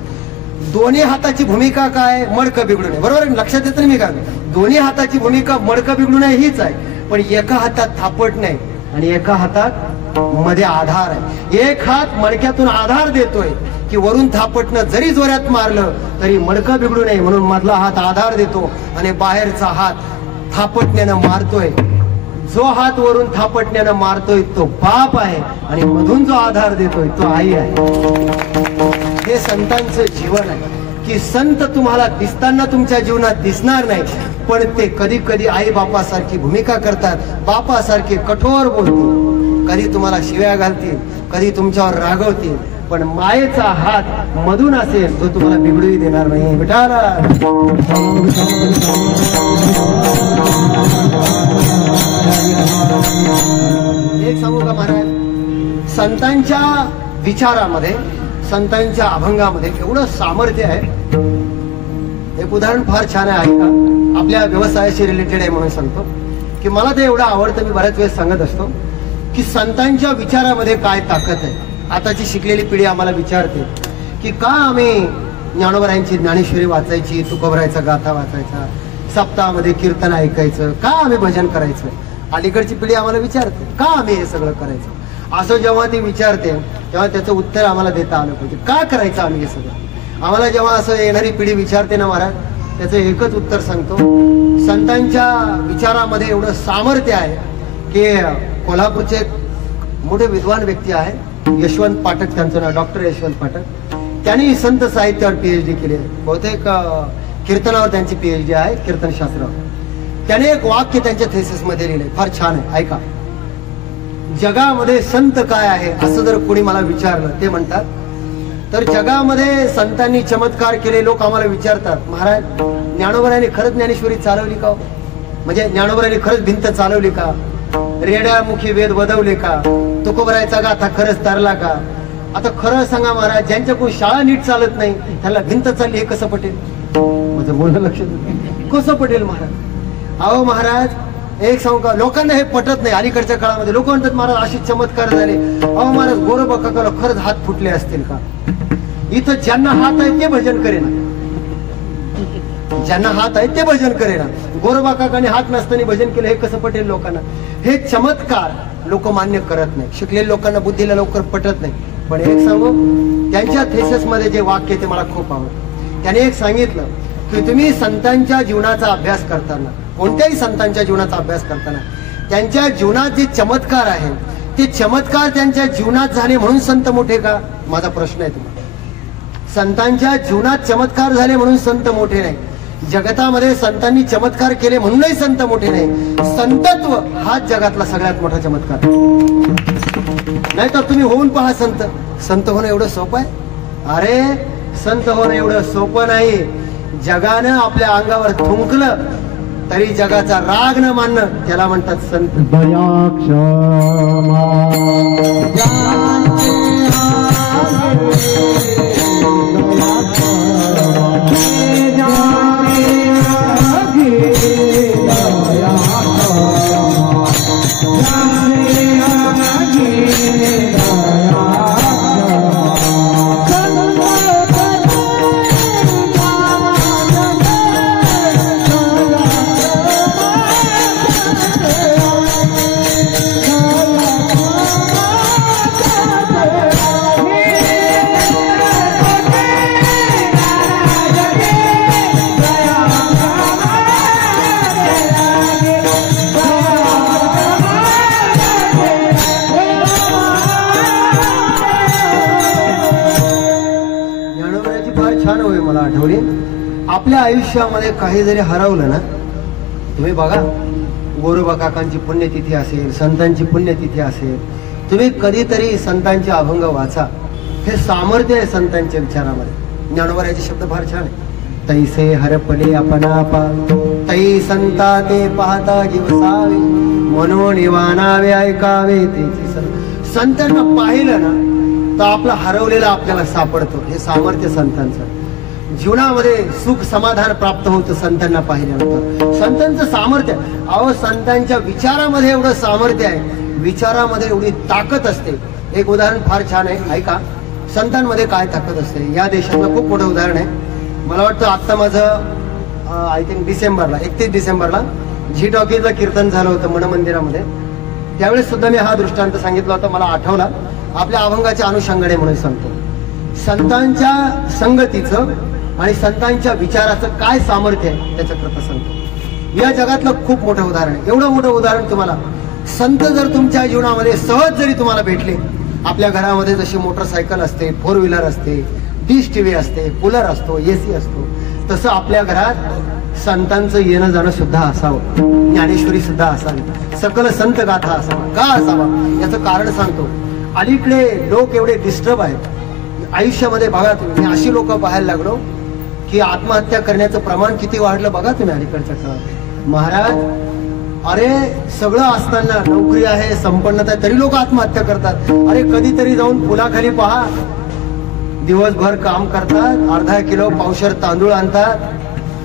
दोन्ही हाताची भूमिका काय? मडकं बिघडू नये. बरोबर, लक्षात येतं मी काय? दोन्ही हाताची भूमिका मडकं बिघडू नये हीच आहे. पण एका हातात थापट नाही आणि एका हातात मध्ये आधार आहे. एक हात मडक्यातून आधार देतोय की वरून थापटणं जरी जोरात मारलं तरी मडकं बिघडू नये म्हणून मधला हात आधार देतो आणि बाहेरचा हात थापटण्यानं मारतोय. जो हात वरून थापटण्यानं मारतोय तो बाप आहे आणि मधून जो आधार देतोय तो आई आहे. हे संतांचं जीवन आहे की संत तुम्हाला दिसताना तुमच्या जीवनात दिसणार नाही, पण ते कधी कधी आई बापासारखी भूमिका करतात, बापासारखे कठोर बोलतील, कधी तुम्हाला शिव्या घालतील, कधी तुमच्यावर रागवतील, पण मायेचा हात मधून असेल जो तुम्हाला बिघडूही देणार नाही. विठाला एक सांगू का महाराज, संतांच्या विचारामध्ये, संतांच्या अभंगामध्ये एवढं सामर्थ्य आहे. एक उदाहरण फार छान आहे, ऐका. आपल्या व्यवसायाशी रिलेटेड आहे म्हणून सांगतो की मला ते एवढं आवडतं, मी बऱ्याच वेळेस सांगत असतो की संतांच्या विचारामध्ये काय ताकद आहे. आताची शिकलेली पिढी आम्हाला विचारते की का आम्ही ज्ञानोबरायांची ज्ञानेश्वरी वाचायची, तुकोबरायचा गाथा वाचायचा, सप्ताहामध्ये कीर्तन ऐकायचं, का आम्ही भजन करायचं. अलीकडची पिढी आम्हाला विचारते का आम्ही हे सगळं करायचं. असं जेव्हा ती विचारते तेव्हा त्याचं उत्तर आम्हाला देता आलं पाहिजे. का करायचं आम्ही हे सगळं. आम्हाला जेव्हा असं येणारी पिढी विचारते ना महाराज, त्याचं एकच उत्तर सांगतो, संतांच्या विचारामध्ये एवढं सामर्थ्य आहे की कोल्हापूरचे मोठे विद्वान व्यक्ती आहे यशवंत पाठक, त्यांचं नाव डॉक्टर यशवंत पाठक, त्यांनी संत साहित्यावर PhD केली आहे. बहुतेक कीर्तनावर त्यांची PhD आहे, कीर्तनशास्त्रावर. त्याने एक वाक्य त्यांच्या थेसिस मध्ये लिहिलंय, फार छान आहे, ऐका. जगामध्ये संत काय आहे असं जर कोणी मला विचारलं, ते म्हणतात तर जगामध्ये संतांनी चमत्कार केले. लोक आम्हाला विचारतात, महाराज ज्ञानोबरायांनी खरंच ज्ञानेश्वरी चालवली का, म्हणजे ज्ञानोबरायांनी खरंच भिंत चालवली का, रेड्यामुखी वेद वदवले का, तुकोबरायचा गाथा खरंच तरला का. आता खरं सांगा महाराज, ज्यांच्याकडून शाळा नीट चालत नाही त्याला भिंत चालली हे कसं पटेल. माझं बोलणं लक्षात कसं पटेल महाराज. अहो महाराज एक सांगू का, लोकांना हे पटत नाही. अलीकडच्या काळामध्ये लोक म्हणतात महाराज असे चमत्कार झाले. अहो महाराज गोरोबाकाकाला खरंच हात फुटले असतील का. इथं ज्यांना हात आहे ते भजन करेना, ज्यांना हात आहे ते भजन करेना. गोरोबाकाकाने हात नसताना भजन केलं हे कसं पटेल लोकांना. हे चमत्कार लोक मान्य करत नाही. शिकलेल्या लोकांना बुद्धीला लवकर पटत नाही. पण एक सांगू, त्यांच्या थेसिस मध्ये जे वाक्य ते मला खूप आवडतं. त्याने एक सांगितलं की तुम्ही संतांच्या जीवनाचा अभ्यास करताना, कोणत्याही संतांच्या जीवनाचा अभ्यास करताना त्यांच्या जीवनात जे चमत्कार आहे ते चमत्कार त्यांच्या जीवनात झाले म्हणून संत मोठे का. माझा प्रश्न आहे तुम्हाला. संतांच्या जीवनात चमत्कार झाले म्हणून संत मोठे नाही. जगतामध्ये संतांनी चमत्कार केले म्हणूनही संत मोठे नाही. संतत्व हाच जगातला सगळ्यात मोठा चमत्कार. नाही तर तुम्ही होऊन पहा संत. संत होणं एवढं सोपं आहे. अरे संत होणं एवढं सोपं नाही. जगानं आपल्या अंगावर थुंकलं तरी जगाचा राग न मानणं त्याला म्हणतात संत. दया क्षमा आपल्या आयुष्यामध्ये काही जरी हरवलं ना, तुम्ही बघा गोरोबा काकांची पुण्यतिथी असेल, संतांची पुण्यतिथी असेल, तुम्ही कधीतरी संतांचे अभंग वाचा. हे सामर्थ्य आहे संतांच्या विचारामध्ये. ज्ञानोबराचे शब्द फार छान आहे. तैसे हरपले आपणापा, तै संता ते पाहता जीवसावे, मनोनिवानावे ऐकावे तेची संत. संतांना पाहिलं ना तर आपला हरवलेला आपल्याला सापडतो. हे सामर्थ्य संतांचं. जीवनामध्ये सुख समाधान प्राप्त होतं संतांना पाहिल्यानंतर. संतांचं सामर्थ्य, अहो संतांच्या विचारामध्ये एवढं सामर्थ्य आहे, विचारामध्ये एवढी ताकद असते. एक उदाहरण फार छान आहे, ऐका. संतांमध्ये काय ताकद असते. या देशातलं खूप मोठं उदाहरण आहे. मला वाटतं आता माझं आय थिंक डिसेंबरला 31 डिसेंबरला झी टॉकीजला कीर्तन झालं होतं मन मंदिरामध्ये. त्यावेळेस सुद्धा मी हा दृष्टांत सांगितला होता. मला आठवला. आपल्या अभंगाच्या अनुषंगाने म्हणून सांगतो. संतांच्या संगतीचं आणि संतांच्या विचाराचं काय सामर्थ्य आहे त्याच्याकरता सांगतो. या जगातलं खूप मोठं उदाहरण आहे. एवढं मोठं उदाहरण तुम्हाला, संत जर तुमच्या जीवनामध्ये सहज जरी तुम्हाला भेटले, आपल्या घरामध्ये जशी मोटरसायकल असते, 4 व्हीलर असते, डिश टीव्ही असते, कूलर असतो, AC असतो, तसं आपल्या घरात संतांचं येणं जाणं सुद्धा असावं. ज्ञानेश्वरी सुद्धा असावी, सकल संत गाथा असावा. का असावा याचं कारण सांगतो. अलीकडे लोक एवढे डिस्टर्ब आहेत आयुष्यामध्ये. बघा तुम्ही, मी अशी लोक पाहायला लागलो की आत्महत्या करण्याचं प्रमाण किती वाढलं बघा तुम्ही अलीकडच्या काळात. महाराज अरे सगळं असताना, नोकरी आहे, संपन्नता आहे, तरी लोक आत्महत्या करतात. अरे कधीतरी जाऊन पुलाखाली पहा, दिवसभर काम करतात, अर्धा किलो पावशर तांदूळ आणतात,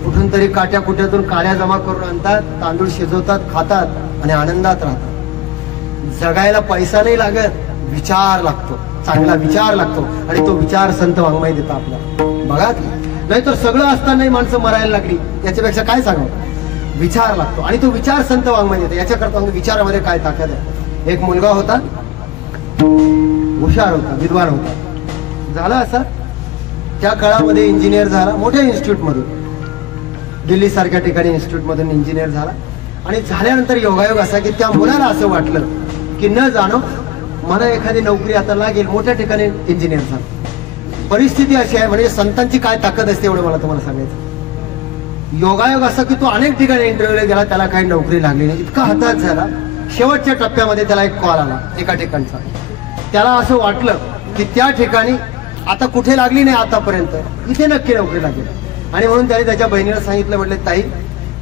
कुठून तरी काट्या कुट्यातून काळ्या जमा करून आणतात, तांदूळ शिजवतात, खातात. आणि आनंदात राहतात. जगायला पैसा नाही लागत, विचार लागतो, चांगला विचार लागतो आणि तो विचार संत वाङ्मय देतात आपल्याला. बघा की नाहीतर सगळं असतानाही माणसं मरायला लागली, याच्यापेक्षा काय सांगावं. विचार लागतो आणि तो विचार संत वाङ्मय देतो. याच्याकरता विचारामध्ये काय ताकद आहे. एक मुलगा होता, हुशार होता, विद्वान होता. झाला असा त्या काळामध्ये इंजिनियर झाला, मोठ्या इन्स्टिट्यूट मधून, दिल्ली सारख्या ठिकाणी इन्स्टिट्यूट मधून इंजिनियर झाला. आणि झाल्यानंतर योगायोग असा की त्या मुलाला असं वाटलं की न जाणो मला एखादी नोकरी आता लागेल, मोठ्या ठिकाणी इंजिनियर झाला. परिस्थिती अशी आहे, म्हणजे संतांची काय ताकद असते एवढं मला तुम्हाला सांगायचं. योगायोग असा की तो अनेक ठिकाणी इंटरव्ह्यूला गेला, त्याला काही नोकरी लागली नाही. इतका हताश झाला. शेवटच्या टप्प्यामध्ये त्याला एक कॉल आला एका ठिकाणचा. त्याला असं वाटलं की त्या ठिकाणी आता कुठे लागली नाही आतापर्यंत, इथे नक्की नोकरी लागेल. आणि म्हणून त्याने त्याच्या बहिणीला सांगितलं, म्हटलं ताई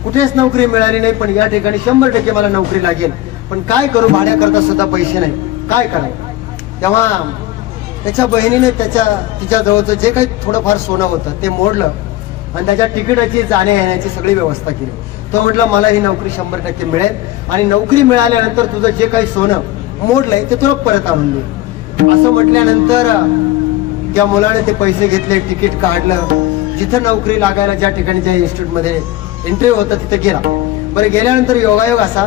कुठेच नोकरी मिळाली नाही, पण या ठिकाणी 100% मला नोकरी लागेल, पण काय करू, भाड्याकरता सुद्धा पैसे नाही, काय करायचं. तेव्हा त्याच्या बहिणीने तिच्या जवळचं जे काही थोडंफार सोनं होतं ते मोडलं आणि त्याच्या तिकिटाची जाण्या येण्याची सगळी व्यवस्था केली. तो म्हटलं मला ही नोकरी 100% मिळेल आणि नोकरी मिळाल्यानंतर तुझं जे काही सोनं मोडलंय ते तुला परत आणून दे. असं म्हटल्यानंतर त्या मुलाने ते पैसे घेतले, तिकीट काढलं, जिथं नोकरी लागायला ज्या ठिकाणी ज्या इन्स्टिट्यूट मध्ये इंटरव्ह्यू होता तिथे गेला. बरं गेल्यानंतर योगायोग असा,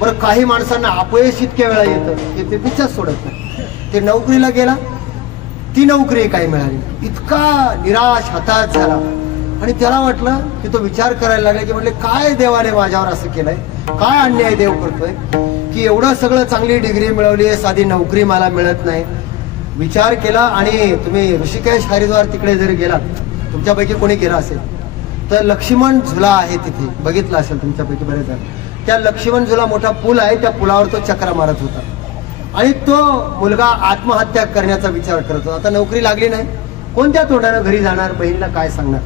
बरं काही माणसांना अपयश इतक्या वेळा येतं की ते पिच्छाच सोडत नाही. ते नोकरीला गेला, ती नोकरी काही मिळाली, इतका निराश हताश झाला. आणि त्याला वाटलं की तो विचार करायला लागला की म्हटले काय देवाने माझ्यावर असं केलंय, काय अन्याय देव करतोय की एवढं सगळं चांगली डिग्री मिळवली, साधी नोकरी मला मिळत नाही. विचार केला. आणि तुम्ही ऋषिकेश हरिद्वार तिकडे जर गेलात, तुमच्यापैकी कोणी गेला असेल तर लक्ष्मण झुला आहे तिथे, बघितला असेल तुमच्यापैकी बरेच जण. त्या लक्ष्मण झुला मोठा पूल आहे, त्या पुलावर तो चक्रा मारत होता आणि तो मुलगा आत्महत्या करण्याचा विचार करत होता. आता नोकरी लागली नाही, कोणत्या तोंडानं घरी जाणार, बहिणीला काय सांगणार,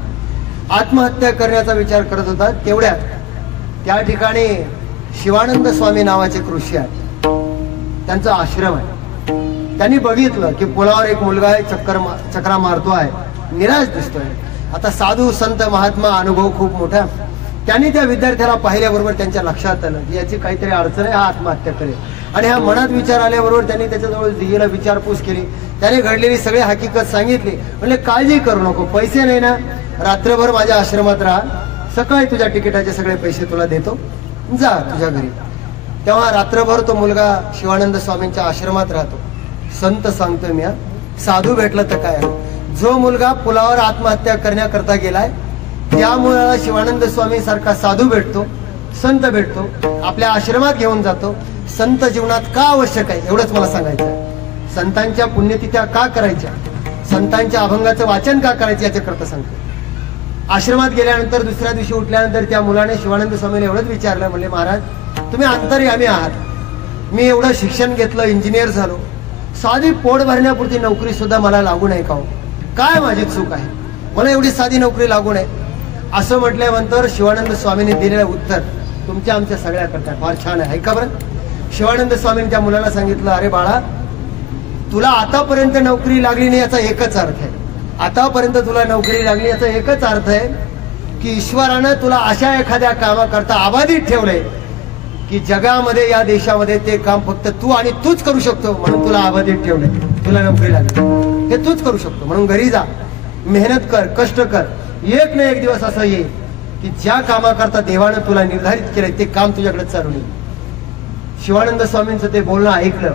आत्महत्या करण्याचा विचार करत होता. तेवढ्यात त्या ठिकाणी शिवानंद स्वामी नावाचे एक ऋषी आहेत, त्यांचा आश्रम आहे. त्यांनी बघितलं की पुलावर एक मुलगा आहे, चक्रा मारतो आहे, निराश दिसतोय. आता साधू संत महात्मा अनुभव खूप मोठा. त्यांनी त्या विद्यार्थ्याला पाहिल्याबरोबर त्यांच्या लक्षात आलं की याची काहीतरी अडचण आहे, हा आत्महत्या करेल. आणि हा मनात विचार आल्याबरोबर त्यांनी त्याच्याजवळ दिगेला विचारपूस केली. त्याने घडलेली सगळी हकीकत सांगितली. म्हणजे काळजी करू नको, पैसे नाही ना, रात्रभर माझ्या आश्रमात राहा, सकाळी तुझ्या तिकिटाचे सगळे पैसे तुला देतो, जा तुझ्या घरी. तेव्हा रात्रभर तो मुलगा शिवानंद स्वामींच्या आश्रमात राहतो. संत सांगतोय मी, साधू भेटलं तर काय, जो मुलगा पुलावर आत्महत्या करण्याकरता गेलाय त्या मुलाला शिवानंद स्वामी सारखा साधू भेटतो, संत भेटतो, आपल्या आश्रमात घेऊन जातो. संत जीवनात का आवश्यक आहे एवढंच मला सांगायचं. संतांच्या पुण्यतिथ्या का करायच्या, संतांच्या अभंगाचं वाचन का करायचं याच्याकरता सांगतो. आश्रमात गेल्यानंतर दुसऱ्या दिवशी उठल्यानंतर त्या मुलाने शिवानंद स्वामीने एवढंच विचारलं, म्हणले महाराज तुम्ही अंतर्यामी आहात, मी एवढं शिक्षण घेतलं, इंजिनियर झालो, साधी पोट भरण्यापुरती नोकरी सुद्धा मला लागू नाही का हो, काय माझी चूक आहे, मला एवढी साधी नोकरी लागू नये. असं म्हटल्यानंतर शिवानंद स्वामींनी दिलेलं उत्तर तुमच्या आमच्या सगळ्याकरता फार छान आहे, ऐका बरं. शिवानंद स्वामींनी त्या मुलाला सांगितलं, अरे बाळा तुला आतापर्यंत नोकरी लागली नाही याचा एकच अर्थ आहे, आतापर्यंत तुला नोकरी लागली याचा एकच अर्थ आहे की ईश्वरानं तुला अशा एखाद्या कामाकरता आबाधित ठेवलंय की जगामध्ये या देशामध्ये ते काम फक्त तू आणि तूच करू शकतो, म्हणून तुला आबाधित ठेवलंय, तुला नोकरी लागली हे तूच करू शकतो. म्हणून घरी जा, मेहनत कर, कष्ट कर, एक ना एक दिवस असं येईल की ज्या कामाकरता देवानं तुला निर्धारित केलंय ते काम तुझ्याकडे चालू येईल. शिवानंद स्वामींचं ते बोलणं ऐकलं.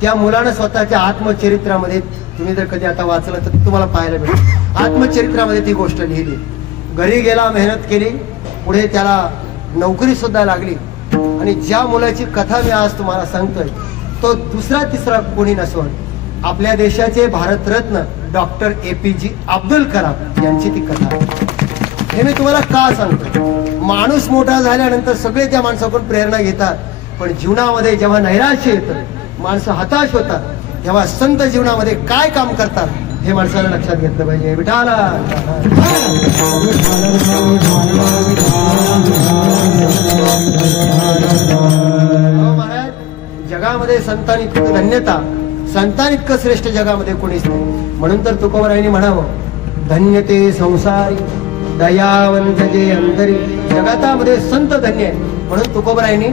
त्या मुलानं स्वतःच्या आत्मचरित्रामध्ये, तुम्ही जर कधी आता वाचलं तर तुम्हाला पाहायला मिळेल, आत्मचरित्रामध्ये ती गोष्ट लिहिली. घरी गेला, मेहनत केली, पुढे त्याला नोकरी सुद्धा लागली. आणि ज्या मुलाची कथा मी आज तुम्हाला सांगतोय तो दुसरा तिसरा कोणी नसून आपल्या देशाचे भारतरत्न डॉक्टर APJ अब्दुल कलाम यांची ती कथा आहे. हे मी तुम्हाला का सांगतोय, माणूस मोठा झाल्यानंतर सगळे त्या माणसाकडून प्रेरणा घेतात, पण जीवनामध्ये जेव्हा नैराश्य येतं, माणसं हताश होतात, तेव्हा संत जीवनामध्ये काय काम करतात हे माणसाला लक्षात घेतलं पाहिजे. विठाला महाराज, जगामध्ये संतांनी धन्यता, संतांइतकं श्रेष्ठ जगामध्ये कोणीच नाही. म्हणून तर तुकोबरायांनी म्हणावं, धन्य ते संसारी दयावंत जे अंतरी. जगातामध्ये संत धन्य आहे. म्हणून तुकोबरायांनी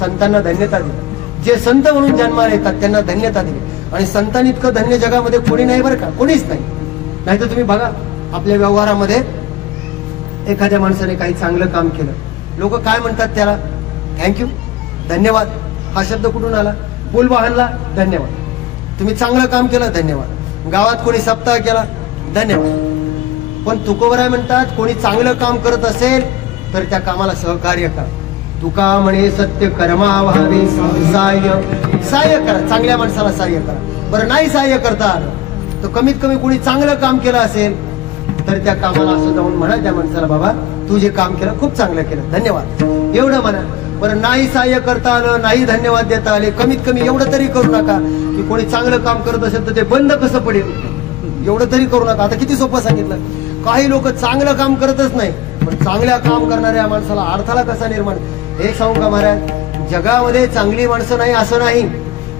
संतांना धन्यता दिली. जे संत म्हणून जन्माला येतात त्यांना धन्यता दिली. आणि संतांनी इतकं धन्य जगामध्ये कोणी नाही बरं का, कोणीच नाही. नाहीतर तुम्ही बघा आपल्या व्यवहारामध्ये एखाद्या माणसाने काही चांगलं काम केलं, लोक काय म्हणतात त्याला, थँक्यू, धन्यवाद. हा शब्द कुठून आला? पूल वाहनला धन्यवाद, तुम्ही चांगलं काम केलं धन्यवाद, गावात कोणी सप्ताह केला धन्यवाद. पण तुकोबराय म्हणतात कोणी चांगलं काम करत असेल तर त्या कामाला सहकार्य करा. तुका म्हणे सत्य कर्मा व्हावे सहाय्य करा, चांगल्या माणसाला सहाय्य करा. बरं नाही सहाय्य करता आलं तर कमीत कमी कोणी चांगलं काम केलं असेल तर त्या कामाला असं जाऊन म्हणा त्या माणसाला, बाबा तू जे काम केलं खूप चांगलं केलं, धन्यवाद, एवढं म्हणा. बरं नाही सहाय्य करता आलं, नाही धन्यवाद देता आले, कमीत कमी एवढं तरी करू नका की कोणी चांगलं काम करत असेल तर ते बंद कसं पडेल, एवढं तरी करू नका. आता किती सोपं सांगितलं. काही लोक चांगलं काम करतच नाही, पण चांगल्या काम करणाऱ्या माणसाला अडथळा कसा निर्माण. हे सांगू का महाराज, जगामध्ये चांगली माणसं नाही असं नाही,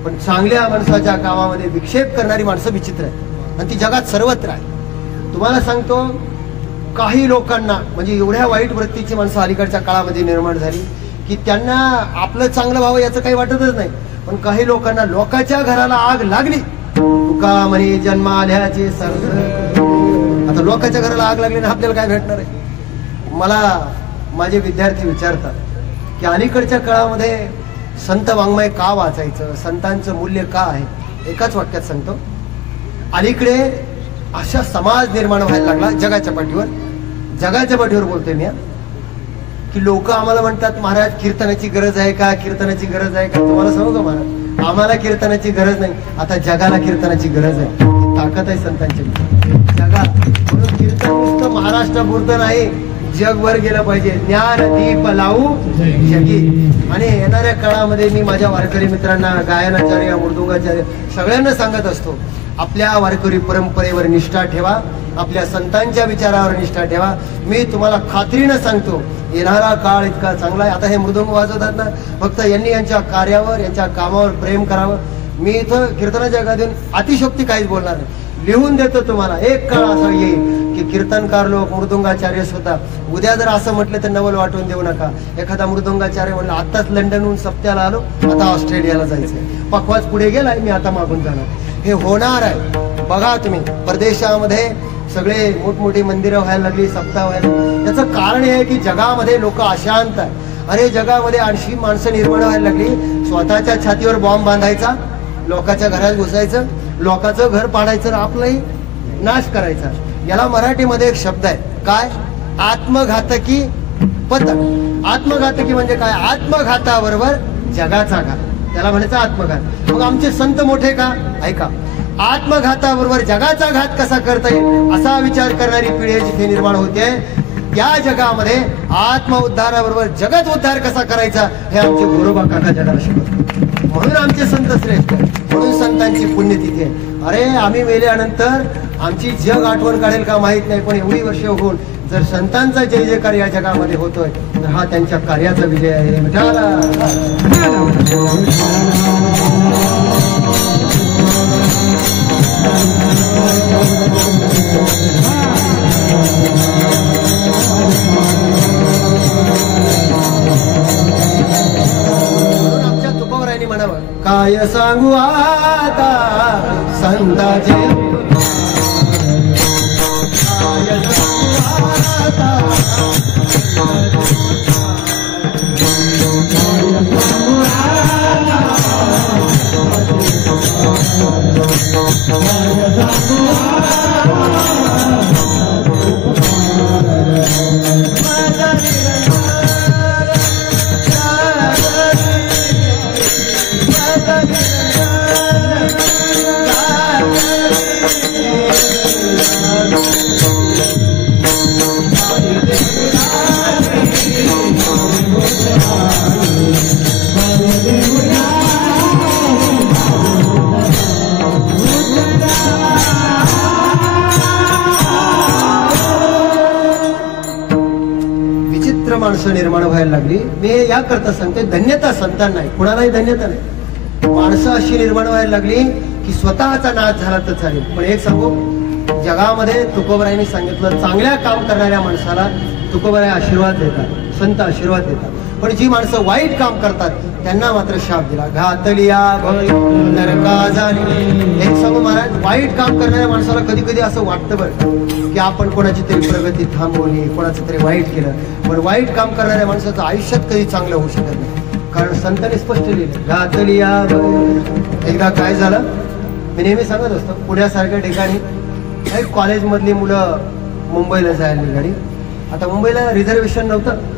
पण चांगल्या माणसाच्या कामामध्ये विक्षेप करणारी माणसं विचित्र आहेत आणि ती जगात सर्वत्र आहे. तुम्हाला सांगतो, काही लोकांना म्हणजे एवढ्या वाईट वृत्तीची माणसं अलीकडच्या काळामध्ये निर्माण झाली की त्यांना आपलं चांगलं व्हावं याचं काही वाटतच नाही. पण काही लोकांना लोकांच्या घराला आग लागली, तुका म्हणे जन्म आल्याचे सर्व. आता लोकांच्या घराला आग लागली ना आपल्याला काय भेटणार आहे. मला माझे विद्यार्थी विचारतात की अलीकडच्या काळामध्ये संत वाङ्मय का वाचायचं, संतांचं मूल्य का आहे. एकाच वाक्यात सांगतो, अलीकडे अशा समाज निर्माण व्हायला लागला जगाच्या पाठीवर बोलतोय मी, की लोक आम्हाला म्हणतात महाराज कीर्तनाची गरज आहे का, कीर्तनाची गरज आहे का. तुम्हाला सांगू का महाराज, आम्हाला कीर्तनाची गरज नाही, आता जगाला कीर्तनाची गरज आहे. ताकद आहे संतांची जगात. म्हणून कीर्तन नुसतं महाराष्ट्रापुरतं नाही, जगभर गेलं पाहिजे. ज्ञान दीप लावू जगी. आणि येणाऱ्या काळामध्ये मी माझ्या वारकरी मित्रांना, गायनाचार्य, मृदुंगाचार्य सगळ्यांना सांगत असतो, आपल्या वारकरी परंपरेवर निष्ठा ठेवा, आपल्या संतांच्या विचारावर निष्ठा ठेवा. मी तुम्हाला खात्रीनं सांगतो, येणारा काळ इतका चांगला आहे. आता हे मृदुंग वाजवतात ना, फक्त यांनी यांच्या कार्यावर, यांच्या कामावर प्रेम करावं. मी इथं कीर्तनाच्या जगातून अतिशोक्ती काहीच बोलणार नाही, लिहून देतो तुम्हाला. एक काळ असा येईल की कीर्तनकार लोक, मृदुंगाचार्य स्वतः, उद्या जर असं म्हटलं तर नवल वाटून देऊ नका. एखादा मृदुंगाचार्य म्हणलं आताच लंडनहून सप्त्याला आलो, आता ऑस्ट्रेलियाला जायचंय, पखवाज पुढे गेलाय, मी आता मागून जाणार. हे होणार आहे. बघा तुम्ही परदेशामध्ये सगळे मोठमोठी मंदिरं व्हायला लागली, सप्ताह व्हायला. त्याचं कारण हे आहे की जगामध्ये लोक अशांत आहे. अरे जगामध्ये आणखी माणसं निर्माण व्हायला लागली, स्वतःच्या छातीवर बॉम्ब बांधायचा, लोकांच्या घरात घुसायचं, लोकांचं घर पाडायचं, आपलाही नाश करायचा. याला मराठीमध्ये एक शब्द आहे, काय? आत्मघातकी पतन. आत्मघातकी म्हणजे काय? आत्मघाताबरोबर जगाचा घात, त्याला म्हणायचं आत्मघात. मग आमचे संत मोठे का? ऐका, आत्मघाताबरोबर जगाचा घात कसा करता येईल असा विचार करणारी पिढी जिथे निर्माण होते, त्या जगामध्ये आत्मउद्धाराबरोबर जगत उद्धार कसा करायचा हे आमचे गुरुबा काका जगाला शिकवतात. म्हणून आमचे संत श्रेष्ठ, म्हणून संतांची पुण्यतिथी आहे. अरे आम्ही मेल्यानंतर आमची जग आठवण काढेल का माहित नाही, पण एवढी वर्ष होऊन जर संतांचा जय जयकार या जगामध्ये होतोय तर हा त्यांच्या कार्याचा विजय आहे. आमच्या तुकोबरायांनी म्हणावं, काय सांगू आता संताचे, माणसं निर्माण व्हायला लागली. मी या करता सांगते, धन्यता संतांना नाही, कुणालाही धन्यता नाही. माणसं अशी निर्माण व्हायला लागली की स्वतःचा नाश झाला तर चालेल. पण एक सांगू, जगामध्ये तुकोबरायांनी सांगितलं, चांगल्या काम करणाऱ्या माणसाला तुकोबराय आशीर्वाद देतात, संत आशीर्वाद देतात. पण जी माणसं वाईट काम करतात त्यांना मात्र शाप दिला. घातलिया भय नरका जाणे. एक सांगू महाराज, वाईट काम करणाऱ्या माणसाला कधी कधी असं वाटतं बरं की आपण कोणाची तरी प्रगती थांबवली, कोणाचं तरी वाईट केलं. पण वाईट काम करणाऱ्या माणसाचं आयुष्यात कधी चांगलं होऊ शकत नाही, कारण संतांनी स्पष्ट लिहिलं घातलिया भय. एकदा काय झालं, मी नेहमी सांगत असतो, पुण्यासारख्या ठिकाणी कॉलेजमधली मुलं मुंबईला जायला निघाली. आता मुंबईला रिझर्वेशन नव्हतं,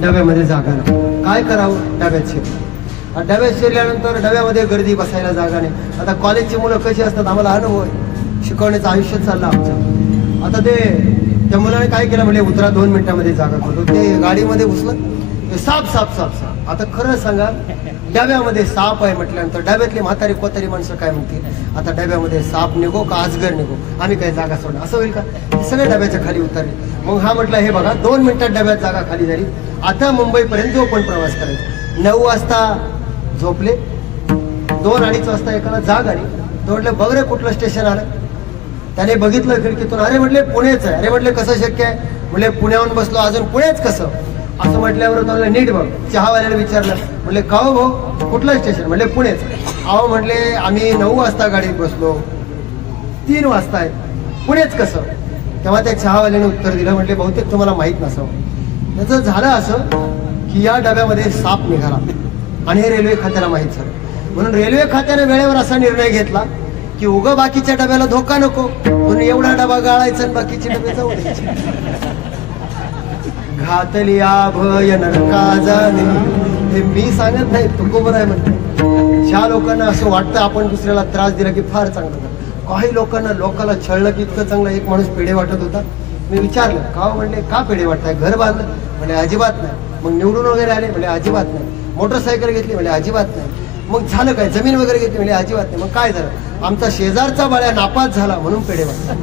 डब्यामध्ये जागा नाही. काय करावं, डब्यात शिरलं. डब्यात शिरल्यानंतर डब्यामध्ये गर्दी, बसायला जागा नाही. आता कॉलेजची मुलं कशी असतात, आम्हाला अनुभव आहे, शिकवण्याचं आयुष्य चाललं आमचं. आता त्या मुलाने काय केलं, म्हणजे उतरा 2 मिनिटांमध्ये जागा करतो. ते गाडीमध्ये घुसलं, साप साप साप साप. आता खरं सांगा, डब्यामध्ये साप आहे म्हटल्यानंतर डब्यातली म्हातारी कोतारी माणसं काय म्हणतील, आता डब्यामध्ये साप निघो का अजगर निघो, आम्ही काय जागा सोडणार, असं होईल का? सगळे डब्याच्या खाली उतरले. मग हा म्हटलं, हे बघा 2 मिनिटात डब्यात जागा खाली झाली, आता मुंबईपर्यंत जो पण प्रवास करायचा. 9 वाजता झोपले, 2-2:30 वाजता एकाला जाग आली. तो म्हटलं, बघ रे कुठलं स्टेशन आलं. त्याने बघितलं खिडकीतून, अरे म्हटले पुणेच आहे. अरे म्हटले कसं शक्य आहे, म्हटले पुण्याहून बसलो, अजून पुणेच कसं, असं म्हटल्यावर तुम्हाला नीट बघ. चहावाल्याला विचारलं, म्हटले का हो भाऊ कुठलं स्टेशन, म्हटले पुणेच. अहो म्हटले आम्ही 9 वाजता गाडीत बसलो, 3 वाजता आहे, पुणेच कसं. तेव्हा त्या चहावाल्याने उत्तर दिलं, म्हटले बहुतेक तुम्हाला माहित नसावं. त्याचं झालं असं की या डब्यामध्ये साप निघाला आणि हे रेल्वे खात्याला माहीत झालं. म्हणून रेल्वे खात्याने वेळेवर असा निर्णय घेतला की उगा बाकीच्या डब्याला धोका नको, म्हणून एवढा डबा गाळायचा आणि बाकीचे डबे जाऊ द्यायचे. घातलिया भय नरका जाणे. हे मी सांगत नाही, तुकोबर आहे म्हणते. ज्या लोकांना असं वाटतं आपण दुसऱ्याला त्रास दिला की फार चांगलं, काही लोकांना छळलं की इतकं चांगलं. एक माणूस पेढे वाटत होता, मी विचारलं का, म्हणले का पेढे वाटताय, घर बांधलं, म्हणजे अजिबात नाही. मग निवडून वगैरे आले, म्हणजे अजिबात नाही. मोटरसायकल घेतली, म्हणजे अजिबात नाही. मग झालं काय, जमीन वगैरे घेतली, म्हणजे अजिबात नाही. मग काय झालं, आमचा शेजारचा बाळ्या नापास झाला म्हणून पेढे वाटतात.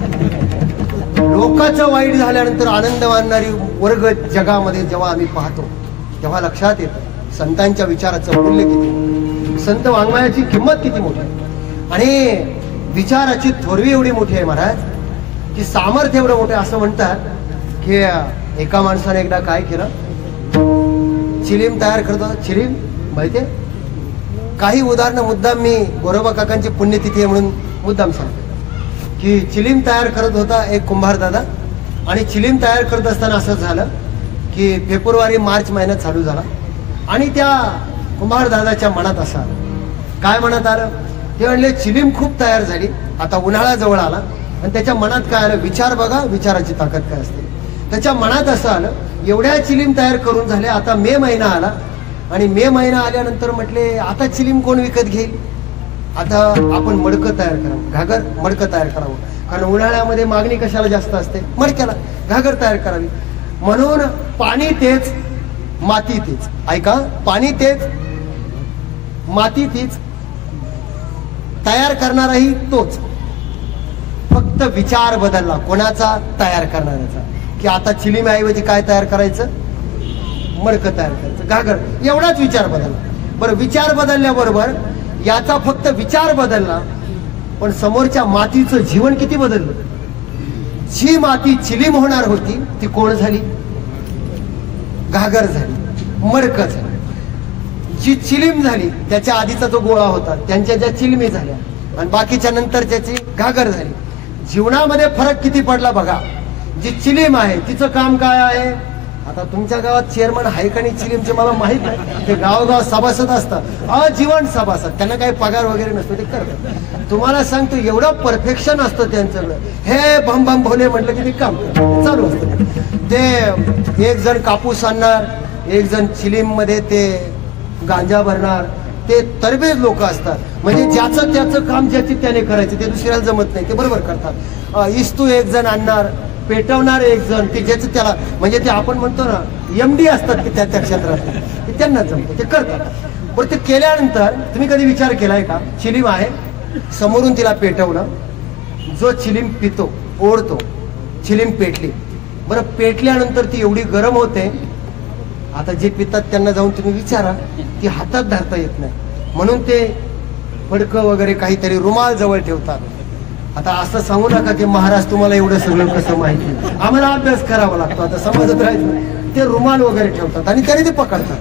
लोकांचं वाईट झाल्यानंतर आनंद मानणारी वर्ग जगामध्ये जेव्हा आम्ही पाहतो, तेव्हा लक्षात येतं संतांच्या विचाराचं मूल्य किती, संत वाङ्मयाची किंमत किती मोठी, आणि विचाराची थोरवी एवढी मोठी आहे महाराज, की सामर्थ्य एवढं मोठं. असं म्हणतात की एका माणसाने एकदा काय केलं, चिलीम तयार करत होता. चिलीम माहितीये, काही उदाहरणं मुद्दाम मी गोरोबा काकांची पुण्यतिथी आहे म्हणून मुद्दाम सांगतो की चिलीम तयार करत होता एक कुंभार दादा. आणि चिलीम तयार करत असताना असं झालं की फेब्रुवारी-मार्च महिन्यात चालू झाला. आणि त्या कुंभार दादाच्या मनात असं आलं, काय मनात आलं, ते म्हणले चिलीम खूप तयार झाली, आता उन्हाळा जवळ आला. आणि त्याच्या मनात काय आलं, विचार बघा विचाराची ताकद काय असते. त्याच्या मनात असं आलं, एवढ्या चिलीम तयार करून झाले, आता मे महिना आला, आणि मे महिना आल्यानंतर म्हटले आता चिलीम कोण विकत घेईल, आता आपण मडकं तयार करावं, घागर मडकं तयार करावं. कारण उन्हाळ्यामध्ये मागणी कशाला जास्त असते, मडक्याला. घागर तयार करावी. म्हणून पाणी तेच माती तेच, ऐका, पाणी तेच माती तीच, तयार करणाराही तोच, फक्त विचार बदलला. कोणाचा, तयार करणाऱ्याचा, की आता चिलीम ऐवजी काय तयार करायचं, मडकं तयार करायचं, घागर. एवढाच विचार बदलला. बरं, विचार बदलल्याबरोबर याचा फक्त विचार बदलला, पण समोरच्या मातीचं जीवन किती बदललं. जी माती चिलीम होणार होती ती कोण झाली, घागर झाली, मडकं झाली. जी चिलीम झाली त्याच्या आधीचा जो गोळा होता, त्यांच्या ज्या चिलमी झाल्या, आणि बाकीच्या नंतर त्याची घागर झाली. जीवनामध्ये फरक किती पडला बघा. जी चिलीम आहे तिचं काम काय आहे, आता तुमच्या गावात चेअरमन आहे का नाही चिलीमचे मला माहित नाही, ते गावोगाव सभासद असतात, अजीवन सभासद, त्यांना काही पगार वगैरे नसतो, ते करतात. तुम्हाला सांगतो एवढं परफेक्शन असतं त्यांच्याकडं, हे भम भम भोले म्हटलं की ते काम चालू असतं. ते एक जण कापूस आणणार, एक जण चिलीम मध्ये ते गांजा भरणार, ते तरबेज लोक असतात. म्हणजे ज्याचं त्याचं काम ज्याची त्याने करायचं, ते दुसऱ्याला जमत नाही, ते बरोबर करतात. इस्तू एक जण आणणार, पेटवणार एक जण, ते ज्याचं त्याला, म्हणजे ते आपण म्हणतो ना MD असतात, ते त्या क्षेत्रात, ते त्यांना जमतं, ते करतात. बरं, ते केल्यानंतर तुम्ही कधी विचार केलाय का, चिलीम आहे समोरून तिला पेटवलं, जो चिलीम पितो, ओढतो, चिलीम पेटली. बरं, पेटल्यानंतर ती एवढी गरम होते, आता जे पितात त्यांना जाऊन तुम्ही विचारा, ती हातात धरता येत नाही, म्हणून ते फडकं वगैरे काहीतरी रुमाल जवळ ठेवतात. आता असं सांगू नका की महाराज तुम्हाला एवढं सगळं कसं माहिती, आम्हाला अभ्यास करावा लागतो, आता समाजात राहायचं. ते रुमाल वगैरे ठेवतात आणि त्याने ते पकडतात.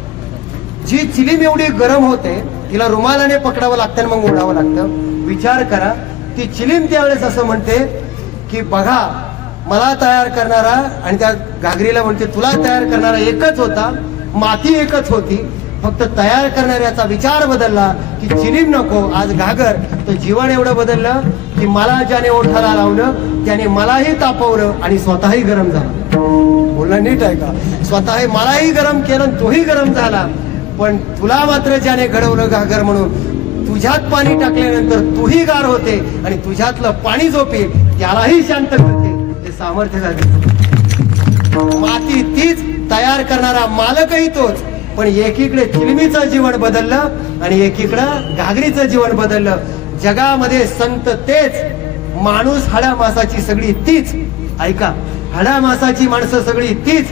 जी चिलीम एवढी गरम होते तिला रुमालाने पकडावं लागतं मग ओढावं लागतं. विचार करा, ती चिलीम त्यावेळेस असं म्हणते की बघा, मला तयार करणारा आणि त्या घागरीला म्हणते तुला तयार करणारा एकच होता, माती एकच होती, फक्त तयार करणाऱ्याचा विचार बदलला की चिलीम नको आज घागर. तर जीवन एवढं बदललं की मला ज्याने ओठाला लावलं त्याने मलाही तापवलं आणि स्वतःही गरम झाला. बोलणं नीट आहे का? स्वतः मलाही गरम केलं, तोही गरम झाला. पण तुला मात्र ज्याने घडवलं घागर म्हणून, तुझ्यात पाणी टाकल्यानंतर तूही गार होते आणि तुझ्यातलं पाणी जो पिईल त्यालाही शांत करते. हे सामर्थ्य झाले. माती तीच, तयार करणारा मालकही तोच. पण एकीकडे चिलमीचं जीवन बदललं आणि एकीकडं घागरीचं जीवन बदललं. जगामध्ये संत तेच, माणूस हाडा मासाची सगळी तीच. ऐका, हाडा मासाची माणसं सगळी तीच,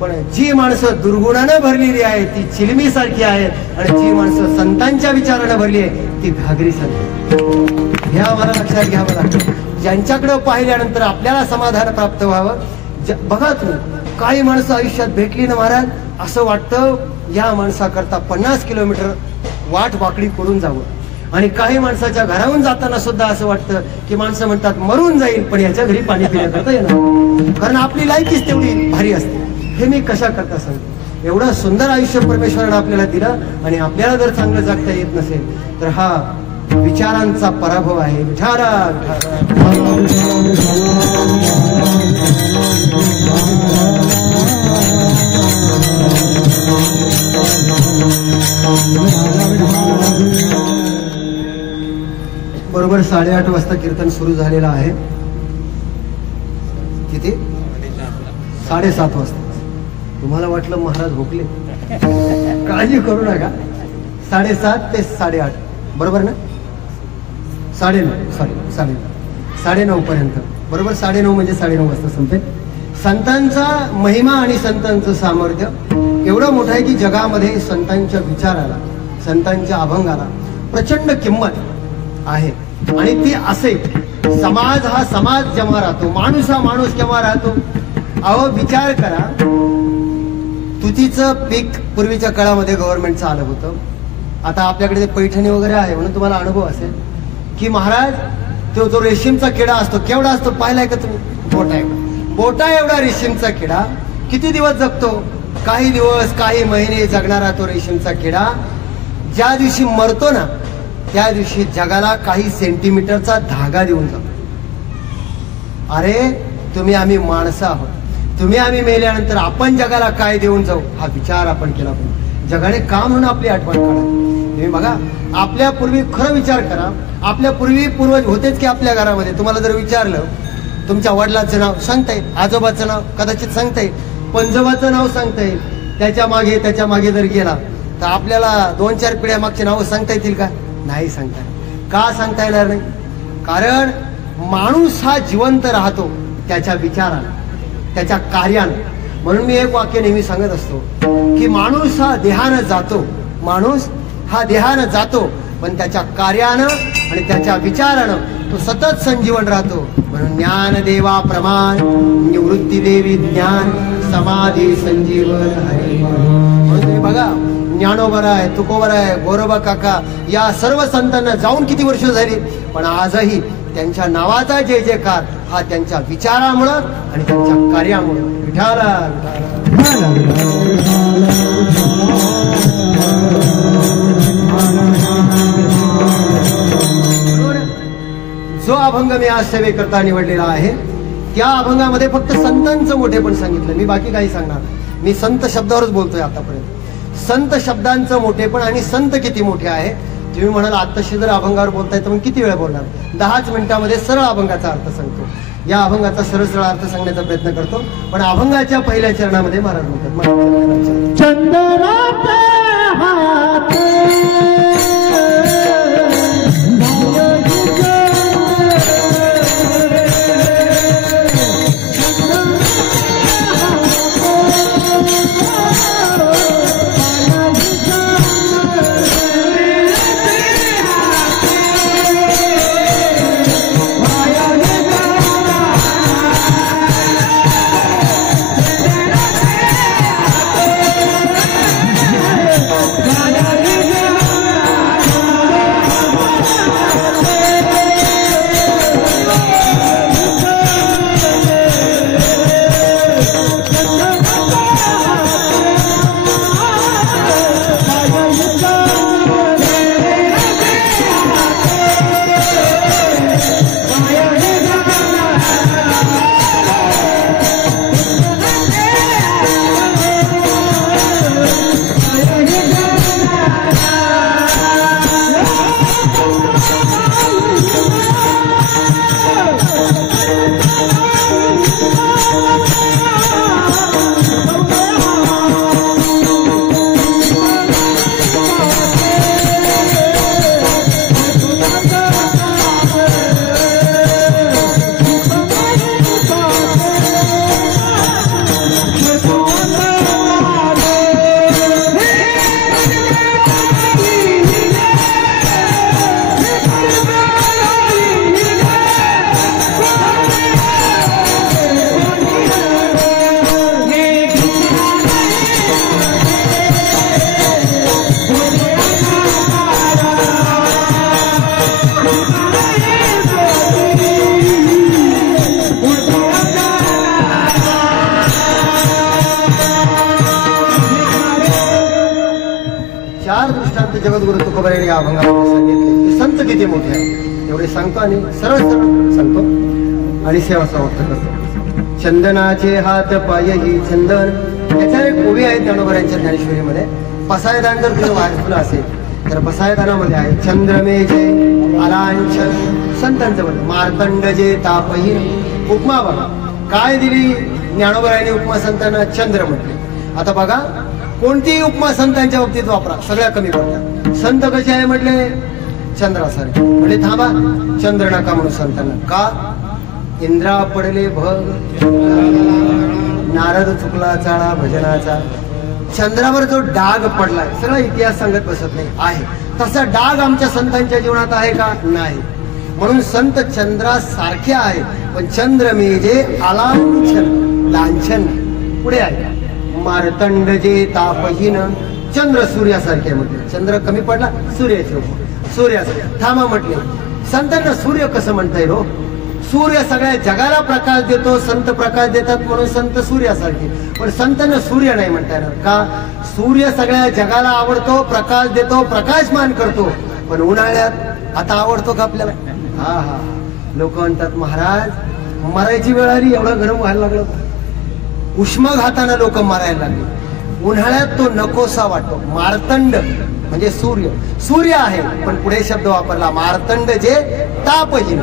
पण जी माणसं दुर्गुणानं भरलेली आहे ती चिलमी सारखी आहेत आणि जी माणसं संतांच्या विचारानं भरली आहे ती घागरी सारखी. हे आम्हाला लक्षात घ्यावं लागतं. ज्यांच्याकडे पाहिल्यानंतर आपल्याला समाधान प्राप्त व्हावं. बघा तुम्ही, काही माणसं आयुष्यात भेटली ना महाराज, असं वाटतं या माणसाकरता 50 किलोमीटर वाट वाकडी करून जावं. आणि काही माणसाच्या घराहून जाताना सुद्धा असं वाटतं की माणसं म्हणतात मरून जाईल पण याच्या घरी पाणी पिण्याकरता येणार, कारण आपली लायकीच तेवढी भारी असते. हे मी कशा करता सांगतो. एवढं सुंदर आयुष्य परमेश्वरानं आपल्याला दिलं आणि आपल्याला जर चांगलं जगता येत नसेल तर हा विचारांचा पराभव आहे. बरोबर 8:30 वाजता कीर्तन सुरू झालेलं आहे. किती? 7:30 वाजता. तुम्हाला वाटलं महाराज भोकले, काळजी करू नका. 7:30 ते 8:30 बरोबर ना? 9:30 पर्यंत बरोबर. 9:30 म्हणजे 9:30 वाजता संपेल. संतांचा महिमा आणि संतांचं सामर्थ्य एवढं मोठं आहे की जगामध्ये संतांच्या विचाराला, संतांच्या अभंगाला प्रचंड किंमत आहे. आणि ती असे, समाज हा समाज जेव्हा राहतो, माणूस हा माणूस केव्हा राहतो. अहो विचार करा, तुतीचं पीक पूर्वीच्या काळामध्ये गव्हर्नमेंटचं आलं होतं. आता आपल्याकडे ते पैठणी वगैरे आहे म्हणून तुम्हाला अनुभव असेल की महाराज तो जो रेशीमचा किडा असतो, केवढा असतो पाहिलाय का तुम्ही? बोटा एवढा रेशीमचा किडा किती दिवस जगतो? काही दिवस, काही महिने जगणारा तो रेशीमचा किडा ज्या दिवशी मरतो ना त्या दिवशी जगाला काही सेंटीमीटरचा धागा देऊन जातो. अरे तुम्ही आम्ही माणसं आहोत, तुम्ही आम्ही मेल्यानंतर आपण जगाला काय देऊन जाऊ हा विचार आपण केला पाहिजे. जगाने का म्हणून आपली आठवण काढा. तुम्ही बघा, आपल्या पूर्वी खरं विचार करा, आपल्या पूर्वी पूर्वज होतेच की आपल्या घरामध्ये. तुम्हाला जर विचारलं तुमच्या वडिलाचं नाव सांगता येईल, आजोबाचं नाव कदाचित सांगता येईल, पंजोबाचं नाव सांगता येईल. त्याच्या मागे जर गेला तर आपल्याला 2-4 पिढ्या मागचे नाव सांगता येतील का? नाही सांगता येईल. का सांगता येणार नाही? कारण माणूस हा जिवंत राहतो त्याच्या विचारानं, त्याच्या कार्यानं. म्हणून मी एक वाक्य नेहमी सांगत असतो की माणूस हा देहानं जातो, माणूस हा देहानं जातो, पण त्याच्या कार्यानं आणि त्याच्या विचारानं तो सतत संजीवन राहतो. म्हणून ज्ञान देवा प्रमाण, निवृत्ती देवी ज्ञान, समाधी संजीवन हरी. म्हणून तुम्ही बघा, ज्ञानोबर आहे, तुकोबर आहे, गोरोबा काका, या सर्व संतांना जाऊन किती वर्ष झाली, पण आजही त्यांच्या नावाचा जय जयकार हा त्यांच्या विचारामुळं आणि त्यांच्या कार्यामुळं. विठाला जो अभंग मी आज सेवेकरता निवडलेला आहे त्या अभंगामध्ये फक्त संतांचं मोठेपण सांगितलं. मी बाकी काही सांगणार. मी संत शब्दावरच बोलतोय आतापर्यंत. संत शब्दांचं मोठेपण आणि संत किती मोठे आहे. तुम्ही म्हणाल आत्ताशी जर अभंगावर बोलताय तर मग किती वेळ बोलणार? 10च मिनिटामध्ये सरळ अभंगाचा अर्थ सांगतो. या अभंगाचा सरळ अर्थ सांगण्याचा प्रयत्न करतो. पण अभंगाच्या पहिल्या चरणामध्ये महाराज म्हणतात, चंदनाचे हात चार दृष्टांत जगद्गुरु तुकोबारायांनी या अभंगामध्ये सांगितले की संत किती मोठे आहेत एवढे सांगतो आणि सरळ सरळ सांगतो आणि सेवा समाप्त करतो. चंदनाचे हात पायही चंदन, याच्या एक ओवी आहे ज्ञानोबरायांच्या ज्ञानेश्वरीमध्ये. पसायदान जर तुला वाचलं असेल तर पसायदानामध्ये आहे चंद्रमे जे अलांछन, संतांचं म्हणणं मार्तंड जे तापहीन. उपमा बघा काय दिली ज्ञानोबरायांनी उपमा संतांना, चंद्र म्हटले. आता बघा कोणतीही उपमा संतांच्या बाबतीत वापरा सगळ्या कमी पडतात. संत कसे आहे म्हटले चंद्रासारखे, म्हणजे थांबा चंद्र नका म्हणून संतांना. का? इंद्रा पडले भग, नारद चुकला चाळा भजनाचा. चंद्रावर जो डाग पडलाय सगळा इतिहास सांगत बसत नाही, आहे तसा डाग आमच्या संतांच्या जीवनात आहे का? नाही. म्हणून संत चंद्रासारखे आहे, पण चंद्र मेजे अलांछन, लांछन. पुढे आहे मार्तंड जे तापहीन, चंद्र सूर्यासारखे म्हटले. चंद्र कमी पडला सूर्याचे सूर्यासारखे. थांबा म्हटले संतांना सूर्य कसं म्हणता येईल हो? सूर्य सगळ्या जगाला प्रकाश देतो, संत प्रकाश देतात म्हणून संत सूर्यासारखे. पण संतांना सूर्य नाही म्हणता येणार का? सूर्य सगळ्या जगाला आवडतो, प्रकाश देतो, प्रकाशमान करतो. पण उन्हाळ्यात आता आवडतो का आपल्याला? हा हा. लोक म्हणतात महाराज मरायची वेळ आली, एवढं गरम व्हायला लागलं, उष्माघातानं लोक मरायला लागले. उन्हाळ्यात तो नकोसा वाटतो. मार्तंड म्हणजे सूर्य, सूर्य आहे पण पुढे शब्द वापरला मार्तंड जे तापहीन.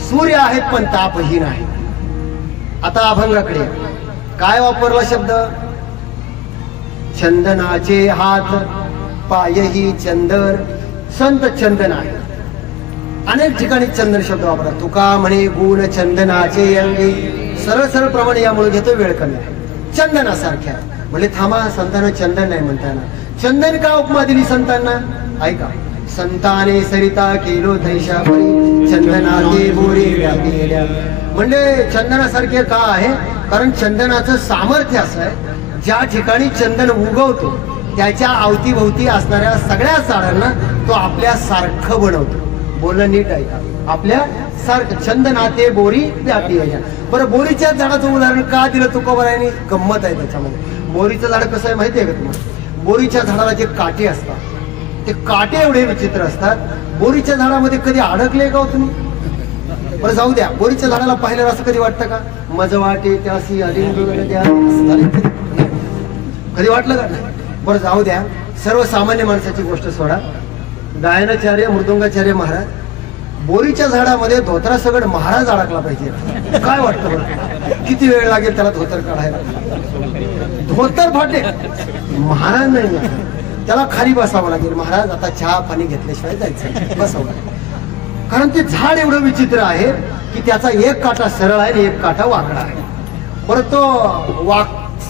सूर्य आहेत पण तापहीन आहे. आता अभंगाकडे काय वापरला शब्द? चंदनाचे हात पायही चंदन, संत चंदन आहे. अनेक ठिकाणी चंदन शब्द वापरला. तुका म्हणे गुण चंदनाचे अंगी, सरळ सरळ प्रमाणे यामुळे घेतो, वेळ कमी आहे. चंदनासारख्या म्हणजे थांबा संतांना चंदन नाही म्हणता येणार. चंदन का उपमा दिली संतांना? ऐका. संताने सरिता केलो थैशा परी, चंदनाचे बोरी व्यापिल्या. म्हणजे चंदनासारखे का आहे? कारण चंदनाचं सामर्थ्य असं आहे, ज्या ठिकाणी चंदन उगवतो त्याच्या अवतीभोवती असणाऱ्या सगळ्या झाडांना तो आपल्या सारखं बनवतो. बोलणं नीट ऐका, आपल्या सारखं. चंदनाते बोरी व्यापिल्या. बरं बोरीच्या झाडाचं उदाहरण का दिलं तुकोबारायांनी? गंमत आहे त्याच्यामध्ये. बोरीचं झाड कसं आहे माहिती आहे का तुम्हाला? बोरीच्या झाडाला जे काटे असतात ते काटे एवढे विचित्र असतात. बोरीच्या झाडामध्ये कधी अडकले का हो तुम्ही? बरं जाऊ द्या, बोरीच्या झाडाला पाहिलं असं कधी वाटतं का? मज वाटे त्यासी कधी वाटलं का? नाही. बरं जाऊ द्या, सर्वसामान्य माणसाची गोष्ट सोडा. गायनाचार्य मृदुंगाचार्य महाराज, बोरीच्या झाडामध्ये धोतरासकट महाराज अडकला पाहिजे. काय वाटतं बरं? किती वेळ लागेल त्याला धोतर काढायला? धोतर फाटे, महाराज नाही, त्याला खाली बसावं लागेल. महाराज आता चहा पाणी घेतल्याशिवाय जायचं, बसावं. कारण ते झाड एवढं विचित्र आहे की त्याचा एक काटा सरळ आहे आणि एक काटा वाकडा आहे. बरं तो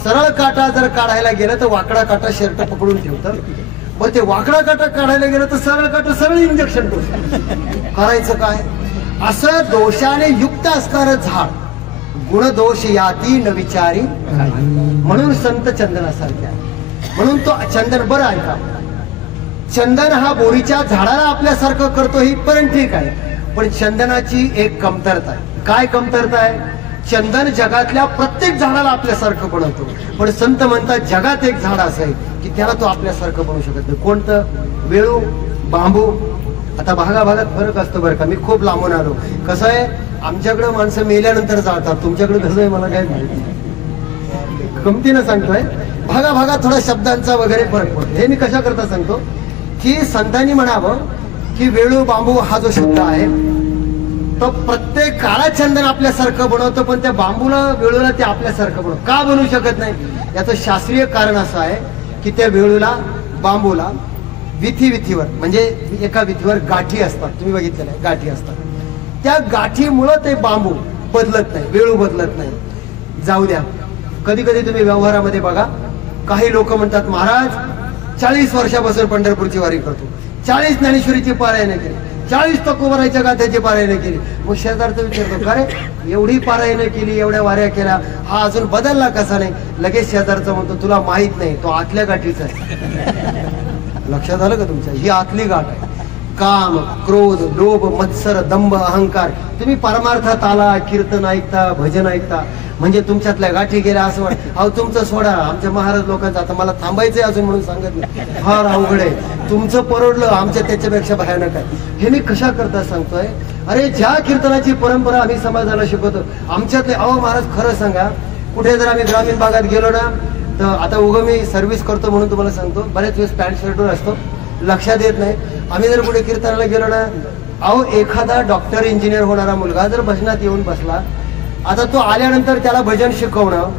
सरळ काटा जर काढायला गेलं तर वाकडा काटा शर्ट पकडून ठेवतं. पण ते वाकडा काटा काढायला गेलं तर सरळ काटा सरळ इंजेक्शन करायचं काय? असं दोषाने युक्त असणारं झाड, गुणदोष याती न विचारी. म्हणून संत चंदनासारखे आहे. म्हणून तो चंदन. बरं आहे का? चंदन हा बोरीच्या झाडाला आपल्यासारखं करतो ही पर्यंत ठीक आहे, पण चंदनाची एक कमतरता आहे. काय कमतरता आहे? चंदन जगातल्या प्रत्येक झाडाला आपल्यासारखं बनवतो, पण संत म्हणतात जगात एक झाड असं आहे की त्याला तो आपल्यासारखं बनवू शकत नाही. कोणतं? वेळू, बांबू. आता भागाभागात फरक असतो बरं का. मी खूप लांबून आलो. कसं आहे, आमच्याकडे माणसं मेल्यानंतर जातात, तुमच्याकडे कसं आहे मला काय माहिती. गमतीनं सांगतोय, भागाभागात थोडा शब्दांचा वगैरे फरक पडतो. हे मी कशा करता सांगतो की संतांनी म्हणावं की वेळू बांबू हा जो शब्द आहे तो प्रत्येक काळा चंदन आपल्यासारखं बनवतं, पण त्या बांबूला वेळूला ते आपल्यासारखं बनवतं. का बनवू शकत नाही? याचं शास्त्रीय कारण असं आहे की त्या वेळूला बांबूला विथीवर म्हणजे एका विथीवर गाठी असतात. तुम्ही बघितलेलं आहे, गाठी असतात. त्या गाठीमुळं ते बांबू बदलत नाही, वेळू बदलत नाही. जाऊ द्या, कधी कधी तुम्ही व्यवहारामध्ये बघा, काही लोक म्हणतात महाराज 40 वर्षापासून पंढरपूरची वारी करतो, 40 ज्ञानेश्वरीची पारायण केली, 40 तुकोबाराच्या गाथ्याची पारायण केली. मग शेजारचा विचारतो, का रे एवढी पारायण केली, एवढ्या वाऱ्या केल्या, हा अजून बदलला कसा नाही? लगेच शेजारचा म्हणतो तुला माहित नाही, तो आतल्या गाठीचा आहे. लक्षात आलं का तुमच्या? ही आतली गाठ आहे. काम, क्रोध, लोभ, मत्सर, दंभ, अहंकार. तुम्ही परमार्थात आला, कीर्तन ऐकता, भजन ऐकता, म्हणजे तुमच्यातल्या गाठी गेल्या असं वाटतं. अहो तुमचं सोडा, आमच्या महाराज लोकांचं आता मला थांबायचंय अजून म्हणून सांगत नाही, फार अवघड आहे. तुमचं परवडलं, आमच्या त्याच्यापेक्षा भयानक आहे. हे मी कशा करता सांगतोय, अरे ज्या कीर्तनाची परंपरा आम्ही समाजाला शिकवतो आमच्यातले, अहो महाराज खरं सांगा, कुठे जर आम्ही ग्रामीण भागात गेलो ना, तर आता उगं मी सर्व्हिस करतो म्हणून तुम्हाला सांगतो, बऱ्याच वेळेस पॅन्ट शर्टवर असतो, लक्षात येत नाही. आम्ही जर कुठे कीर्तनाला गेलो ना, अहो एखादा डॉक्टर इंजिनियर होणारा मुलगा जर भजनात येऊन बसला, आता तो आल्यानंतर त्याला भजन शिकवणं,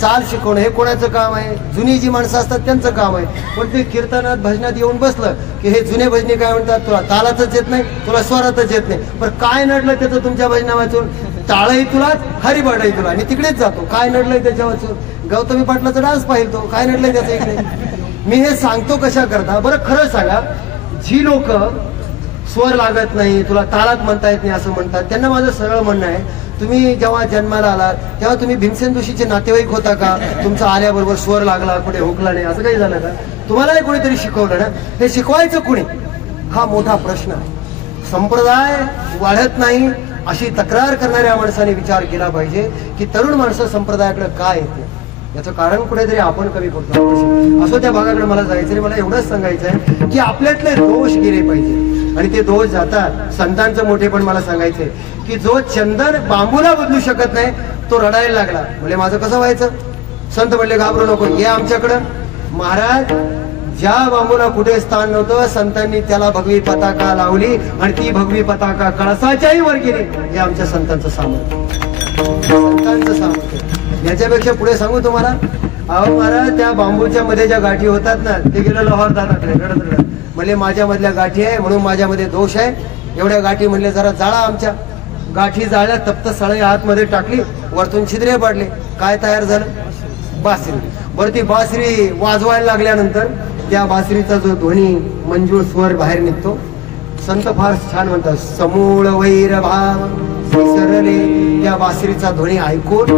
चाल शिकवणं हे कोणाचं काम आहे? जुनी जी माणसं असतात त्यांचं काम आहे. पण ते कीर्तनात भजनात येऊन बसलं की हे जुने भजनी काय म्हणतात, तुला तालातच येत नाही, तुला स्वरातच येत नाही, पण काय नडलं त्याचं तुमच्या भजना वाचून? टाळही तुलाच, हरिबाडही तुला. आणि तिकडेच जातो, काय नडलंय त्याच्या वाचून? गौतमी पाटलाचा डान्स पाहिल तो, काय नडलंय त्याचं इकडे? मी हे सांगतो कशा करता, बरं खरं सांगा, जी लोक स्वर लागत नाही, तुला तालात म्हणता येत नाही असं म्हणतात, त्यांना माझं सरळ म्हणणं आहे, तुम्ही जेव्हा जन्माला आलात तेव्हा तुम्ही भीमसेन जोशीचे नातेवाईक होता का? तुमचा आल्याबरोबर स्वर लागला, कुठे हुकला नाही, असं काही झालं का? तुम्हालाही कोणीतरी शिकवलं ना? हे शिकवायचं कुणी, हा मोठा प्रश्न आहे. संप्रदाय वाढत नाही अशी तक्रार करणाऱ्या माणसाने विचार केला पाहिजे की तरुण माणसं संप्रदायाकडे का येते. याचं कारण कुठेतरी आपण कमी करतो. असो, त्या भागाकडे मला जायचं, मला एवढंच सांगायचं आहे की आपल्यातले दोष गेले पाहिजे, आणि ते दोष जातात. संतांचं मोठे पण मला सांगायचंय की जो चंदन बांबूला बदलू शकत नाही तो रडायला लागला, म्हणजे माझं कसं व्हायचं? संत म्हणले घाबरू नको, ये आमच्याकडं. महाराज, ज्या बांबूला कुठे स्थान नव्हतं, संतांनी त्याला भगवी पताका लावली आणि ती भगवी पताका कळसाच्याही वर गेली. हे आमच्या संतांचं सामर्थ्य, संतांचं सामर्थ्य. याच्यापेक्षा पुढे सांगू तुम्हाला, अहो महाराज, त्या बांबूच्या मध्ये ज्या गाठी होतात ना, ते गेलं लाहोर दादाकडे रडत रडत, म्हणले माझ्या मधल्या गाठी आहे म्हणून माझ्यामध्ये दोष आहे. एवढ्या गाठी म्हणले जरा जाळा आमच्या. गाठी जाळल्या, तप्त सळई आतमध्ये टाकली, वरतून छिद्रे पाडले, काय तयार झालं? बासरी. बरं, ती बासरी वाजवायला लागल्यानंतर त्या बासरीचा जो ध्वनी मंजूळ स्वर बाहेर निघतो, संत फार छान म्हणतात, समूळ वैर भाव विसरले. त्या बासरीचा ध्वनी ऐकून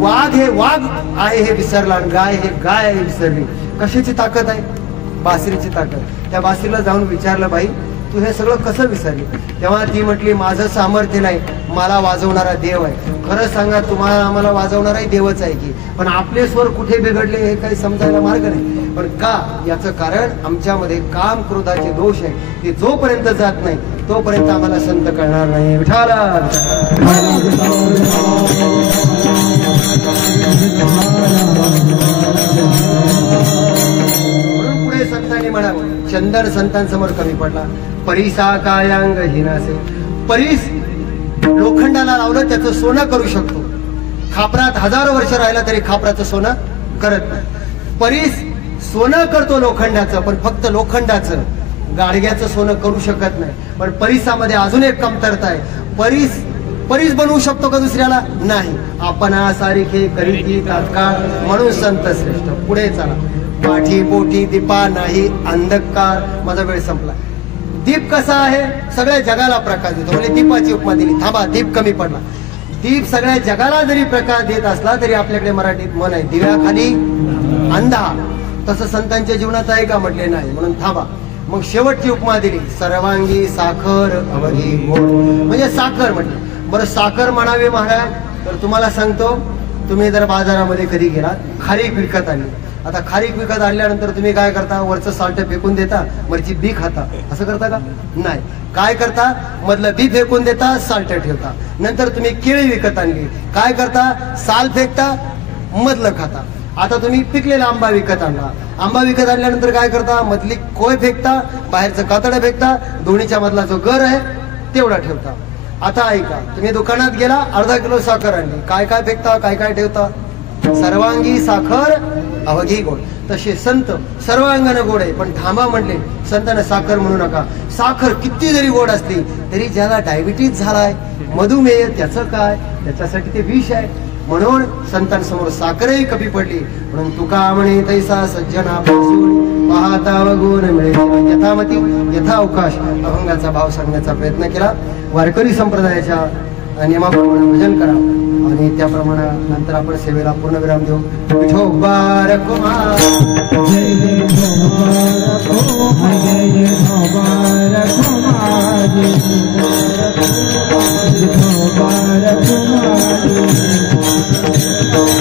वाघ हे वाघ आहे हे विसरला, गाय हे गाय आहे विसरली. कशाची ताकद आहे? बासरीची ताकद. त्या बासरीला जाऊन विचारलं, बाई तू हे सगळं कसं विसरली? तेव्हा ती म्हटली, माझं सामर्थ्य नाही, मला वाजवणारा देव आहे. खरं सांगा, तुम्हाला आम्हाला वाजवणाराही देवच आहे की, पण आपले स्वर कुठे बिघडले हे काही समजायला मार्ग नाही. पण का? याचं कारण आमच्यामध्ये काम क्रोधाचे दोष आहे, ते जोपर्यंत जात नाही तोपर्यंत आम्हाला संत कळणार नाही. विठाला म्हणून पुढे संतांनी म्हणावं, चंदन संतांसमोर कमी पडला. परिसा कायांग हिनासे. परीस लोखंडाला लावलं त्याचं सोनं करू शकतो. खापरात हजारो वर्ष राहिला तरी खापराचं सोनं करत नाही. परीस सोनं करतो लोखंडाचं, पण फक्त लोखंडाचं, गाडग्याचं सोनं करू शकत नाही. पण परिसामध्ये अजून एक कमतरता आहे. परीस बनवू शकतो का दुसऱ्याला? नाही. आपणा सारिखे करीती तात्काळ, म्हणून संत श्रेष्ठ. पुढे चला. पाठी पोटी दीपा नाही अंधकार. माझा वेळ संपला. दीप कसा आहे? सगळ्या जगाला प्रकाश देतो, म्हणजे दीपाची उपमा दिली. थांबा, दीप कमी पडला. दीप सगळ्या जगाला जरी प्रकाश देत असला तरी आपल्याकडे मराठीत म्हण आहे, दिव्याखाली अंधा. तसं संतांच्या जीवनात आहे का? म्हटले नाही. म्हणून थांबा. मग शेवटची उपमा दिली, सर्वांगी साखर अवघी गोड, म्हणजे साखर म्हटलं. बरं, साखर म्हणावी महाराज, तर तुम्हाला सांगतो, तुम्ही जर बाजारामध्ये कधी गेलात, खारीक विकत आली. आता खारीक विकत आणल्यानंतर तुम्ही काय करता? वरचं साल्ट फेकून देता, वरची बी खाता. असं करता का? नाही. काय करता? मधलं बी फेकून देता, साल्ट ठेवता. नंतर तुम्ही केळी विकत आणली, काय करता? साल फेकता, मधलं खाता. आता तुम्ही पिकलेला आंबा विकत आणला. आंबा विकत आणल्यानंतर काय करता? मधली कोय फेकता, बाहेरचं कातडं फेकता, दोन्हीच्या मधला जो गर आहे तेवढा ठेवता. आता ऐका, तुम्ही दुकानात गेला, अर्धा किलो साखर आणली, काय काय फेकता, काय काय ठेवता? सर्वांगी साखर अवघी गोड. तसे संत सर्वांगानं गोड आहे, पण थांबा म्हणले, संतांना साखर म्हणू नका. साखर किती जरी गोड असली तरी ज्याला डायबिटीज झालाय, मधुमेह, त्याचं काय? त्याच्यासाठी ते विष आहे. म्हणून संतांसमोर साखरही कमी पडली. म्हणून तुका म्हणे तैसा सज्जनापासून पाहता गुण मिळेल यथामती यथावकाश. अभंगाचा भाव सांगण्याचा प्रयत्न केला. वारकरी संप्रदायाच्या नियमाप्रमाणे भजन करा आणि त्याप्रमाणे नंतर आपण सेवेला पूर्ण विराम देऊ. विठोबा रखुमार.